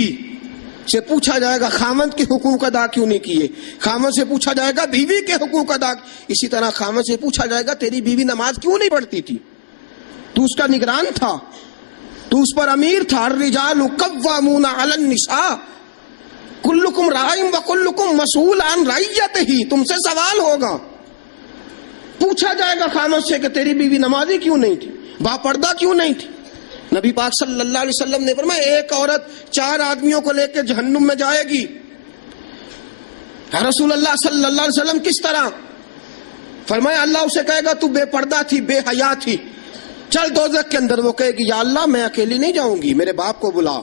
سے پوچھا جائے گا خاوند کے حقوق ادا کیوں نہیں کیے، خاوند سے پوچھا جائے گا بیوی کے حقوق ادا، اسی طرح خاوند سے پوچھا جائے گا تیری بیوی نماز کیوں نہیں پڑھتی تھی، تو اس کا نگران تھا، تو اس پر امیر تھا. الرجال قوامون علی النساء کلکم راع وکلکم مسئول عن رعیتہ. تم سے سوال ہوگا، پوچھا جائے گا خاوند سے کہ تیری بیوی نمازی کیوں نہیں تھی، با پردہ کیوں نہیں تھی. نبی پاک صلی اللہ علیہ وسلم نے فرمایا ایک عورت 4 آدمیوں کو لے کے جہنم میں جائے گی. رسول اللہ صلی اللہ علیہ وسلم کس طرح؟ فرمایا اللہ اسے کہے گا تو بے پردہ تھی، بے حیا تھی، چل دوزخ کے اندر. وہ کہے گی یا اللہ میں اکیلی نہیں جاؤں گی، میرے باپ کو بلا.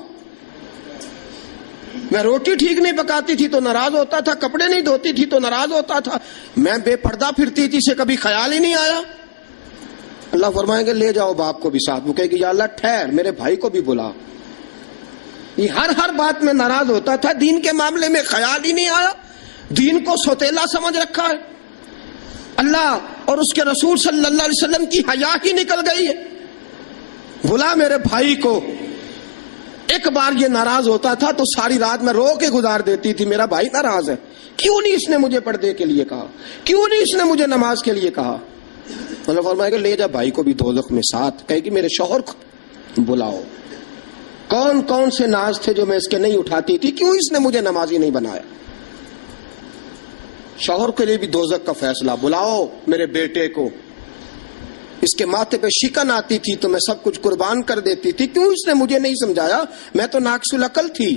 میں روٹی ٹھیک نہیں پکاتی تھی تو ناراض ہوتا تھا، کپڑے نہیں دھوتی تھی تو ناراض ہوتا تھا، میں بے پردہ پھرتی تھی سے کبھی خیال ہی نہیں آیا. اللہ فرمائیں گے لے جاؤ باپ کو بھی ساتھ. وہ کہے گی یا اللہ ٹھہر میرے بھائی کو بھی بلا. یہ ہر بات میں ناراض ہوتا تھا، دین کے معاملے میں خیال ہی نہیں آیا، دین کو سوتیلا سمجھ رکھا ہے. اللہ اور اس کے رسول صلی اللہ علیہ وسلم کی حیا ہی نکل گئی ہے. بلا میرے بھائی کو. ایک بار یہ ناراض ہوتا تھا تو ساری رات میں رو کے گزار دیتی تھی، میرا بھائی ناراض ہے، کیوں نہیں اس نے مجھے پردے کے لیے کہا، کیوں نہیں اس نے مجھے نماز کے لیے کہا. اللہ فرمائے گا لے جا بھائی کو بھی دوزخ میں ساتھ. کہے گی میرے شوہر کو بلاؤ، کون کون سے ناز تھے جو میں اس کے نہیں اٹھاتی تھی، کیوں اس نے مجھے نمازی نہیں بنایا. شوہر کے لیے بھی دوزخ کا فیصلہ. بلاؤ میرے بیٹے کو، اس کے ماتھے پہ شکن آتی تھی تو میں سب کچھ قربان کر دیتی تھی، کیوں اس نے مجھے نہیں سمجھایا. میں تو ناقص العقل تھی،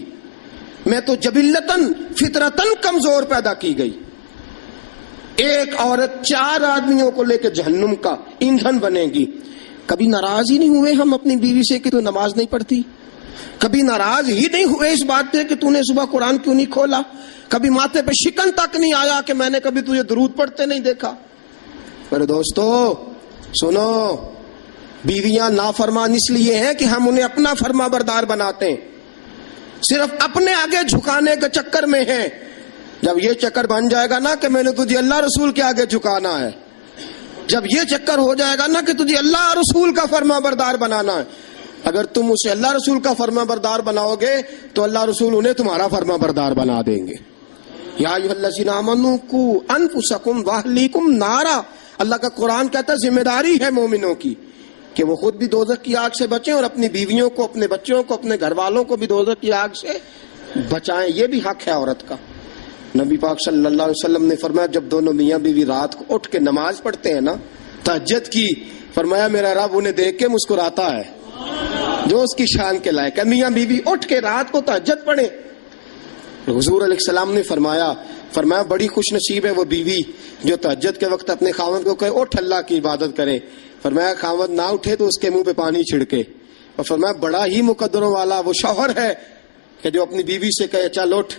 میں تو جبلتاً فطرتاً کمزور پیدا کی گئی. ایک عورت 4 آدمیوں کو لے کے جہنم کا ایندھن بنے گی. کبھی ناراض ہی نہیں ہوئے ہم اپنی بیوی سے کہ تو نماز نہیں پڑھتی، کبھی ناراض ہی نہیں ہوئے اس بات پہ کہ تو نے صبح قرآن کیوں نہیں کھولا، کبھی ماتھے پہ شکن تک نہیں آیا کہ میں نے کبھی تجھے درود پڑھتے نہیں دیکھا. میرے دوستو سنو، بیویاں نافرمان اس لیے ہیں کہ ہم انہیں اپنا فرما بردار بناتے ہیں، صرف اپنے آگے جھکانے کے چکر میں ہیں۔ جب یہ چکر بن جائے گا نا کہ میں نے تجھے اللہ رسول کے آگے جھکانا ہے، جب یہ چکر ہو جائے گا نا کہ تجھے اللہ رسول کا فرما بردار بنانا ہے، اگر تم اسے اللہ رسول کا فرما بردار بناؤ گے تو اللہ رسول انہیں تمہارا فرما بردار بنا دیں گے۔ یا ایھا الذین آمنوا قوا انفسکم واہلیکم نارا، اللہ کا قرآن کہتا ہے ذمہ داری ہے مومنوں کی کہ وہ خود بھی دوزخ کی آگ سے بچیں اور اپنی بیویوں کو، اپنے بچوں کو، اپنے گھر والوں کو بھی دوزخ کی آگ سے بچائیں۔ یہ بھی حق ہے عورت کا۔ نبی پاک صلی اللہ علیہ وسلم نے فرمایا جب دونوں میاں بیوی رات کو اٹھ کے نماز پڑھتے ہیں نا تہجد کی، فرمایا میرا رب انہیں دیکھ کے مسکراتا ہے جو اس کی شان کے لائق ہے۔ میاں بیوی اٹھ کے رات کو تہجد پڑھیں۔ حضور علیہ السلام نے فرمایا بڑی خوش نصیب ہے وہ بیوی جو تہجد کے وقت اپنے خاوند کو کہے اٹھ اللہ کی عبادت کرے۔ فرمایا خاوند نہ اٹھے تو اس کے منہ پہ پانی چھڑکے، اور فرمایا بڑا ہی مقدروں والا وہ شوہر ہے کہ جو اپنی بیوی سے کہے چل اٹھ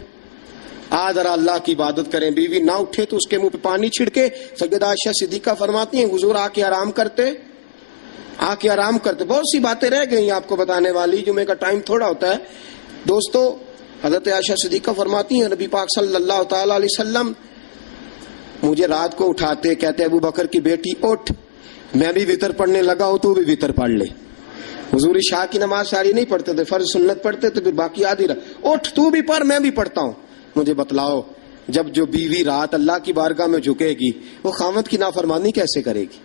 آ ذرا اللہ کی عبادت کریں، بیوی نہ اٹھے تو اس کے منہ پہ پانی چھڑکے۔ سیدہ عائشہ صدیقہ فرماتی ہیں حضور آ کے آرام کرتے۔ بہت سی باتیں رہ گئی آپ کو بتانے والی، جمعے کا ٹائم تھوڑا ہوتا ہے دوستو۔ حضرت عائشہ صدیقہ فرماتی ہیں نبی پاک صلی اللہ تعالی علیہ وسلم مجھے رات کو اٹھاتے، کہتے ابو بکر کی بیٹی اٹھ، میں بھی وتر پڑھنے لگا ہوں تو بھی وتر پڑھ لے۔ حضور عشاء کی نماز ساری نہیں پڑھتے تھے، فرض سنت پڑھتے تھے، پھر باقی آدھی رات اٹھ تو بھی پڑھ میں بھی پڑھتا ہوں۔ مجھے بتلاؤ جب جو بیوی رات اللہ کی بارگاہ میں جھکے گی وہ خاوند کی نافرمانی کیسے کرے گی؟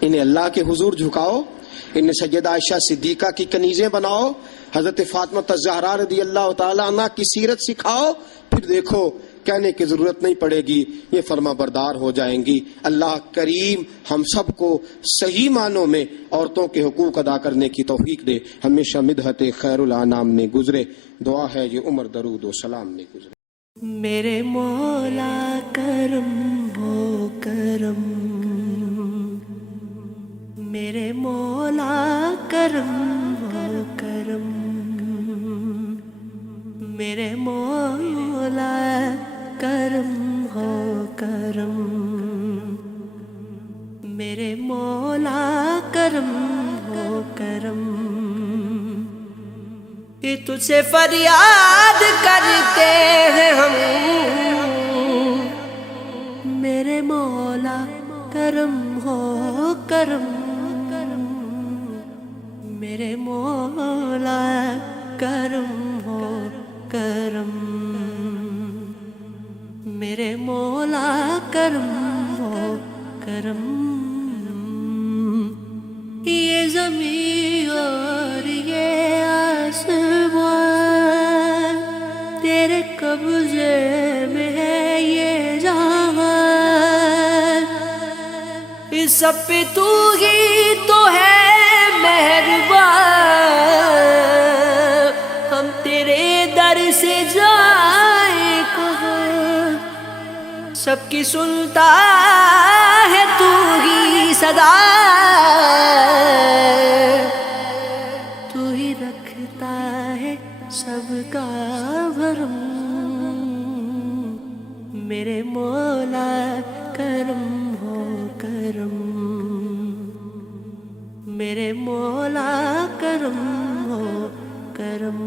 انہیں اللہ کے حضور جھکاؤ، انہیں سیدہ عائشہ صدیقہ کی کنیزیں بناؤ، حضرت فاطمہ الزہرا رضی اللہ تعالی عنہ کی سیرت سکھاؤ، پھر دیکھو کہنے کی ضرورت نہیں پڑے گی، یہ فرما بردار ہو جائیں گی۔ اللہ کریم ہم سب کو صحیح معنوں میں عورتوں کے حقوق ادا کرنے کی توفیق دے۔ ہمیشہ مدحت خیر الانام نے گزرے، دعا ہے یہ عمر درود و سلام نے گزرے۔ میرے مولا کرم ہو کرم، میرے مولا کرم ہو کرم، میرے مولا کرم ہو کرم، میرے مولا کرم ہو کرم۔ کہ تجھ سے فریاد کرتے ہیں ہم، میرے مولا کرم ہو کرم، میرے مولا کرم ہو کرم، میرے مولا کرم ہو کرم۔ یہ زمین اور یہ آسمان تیرے قبضے میں ہے، یہ جہاں اس سب پہ تو ہی تو ہے مہربان، ہم تیرے در سے جائیں کہاں، سب کی سنتا ہے تو ہی صدا، تو ہی رکھتا ہے سب کا بھرم، میرے مولا کرم ہو کرم، میرے مولا کرم ہو کرم۔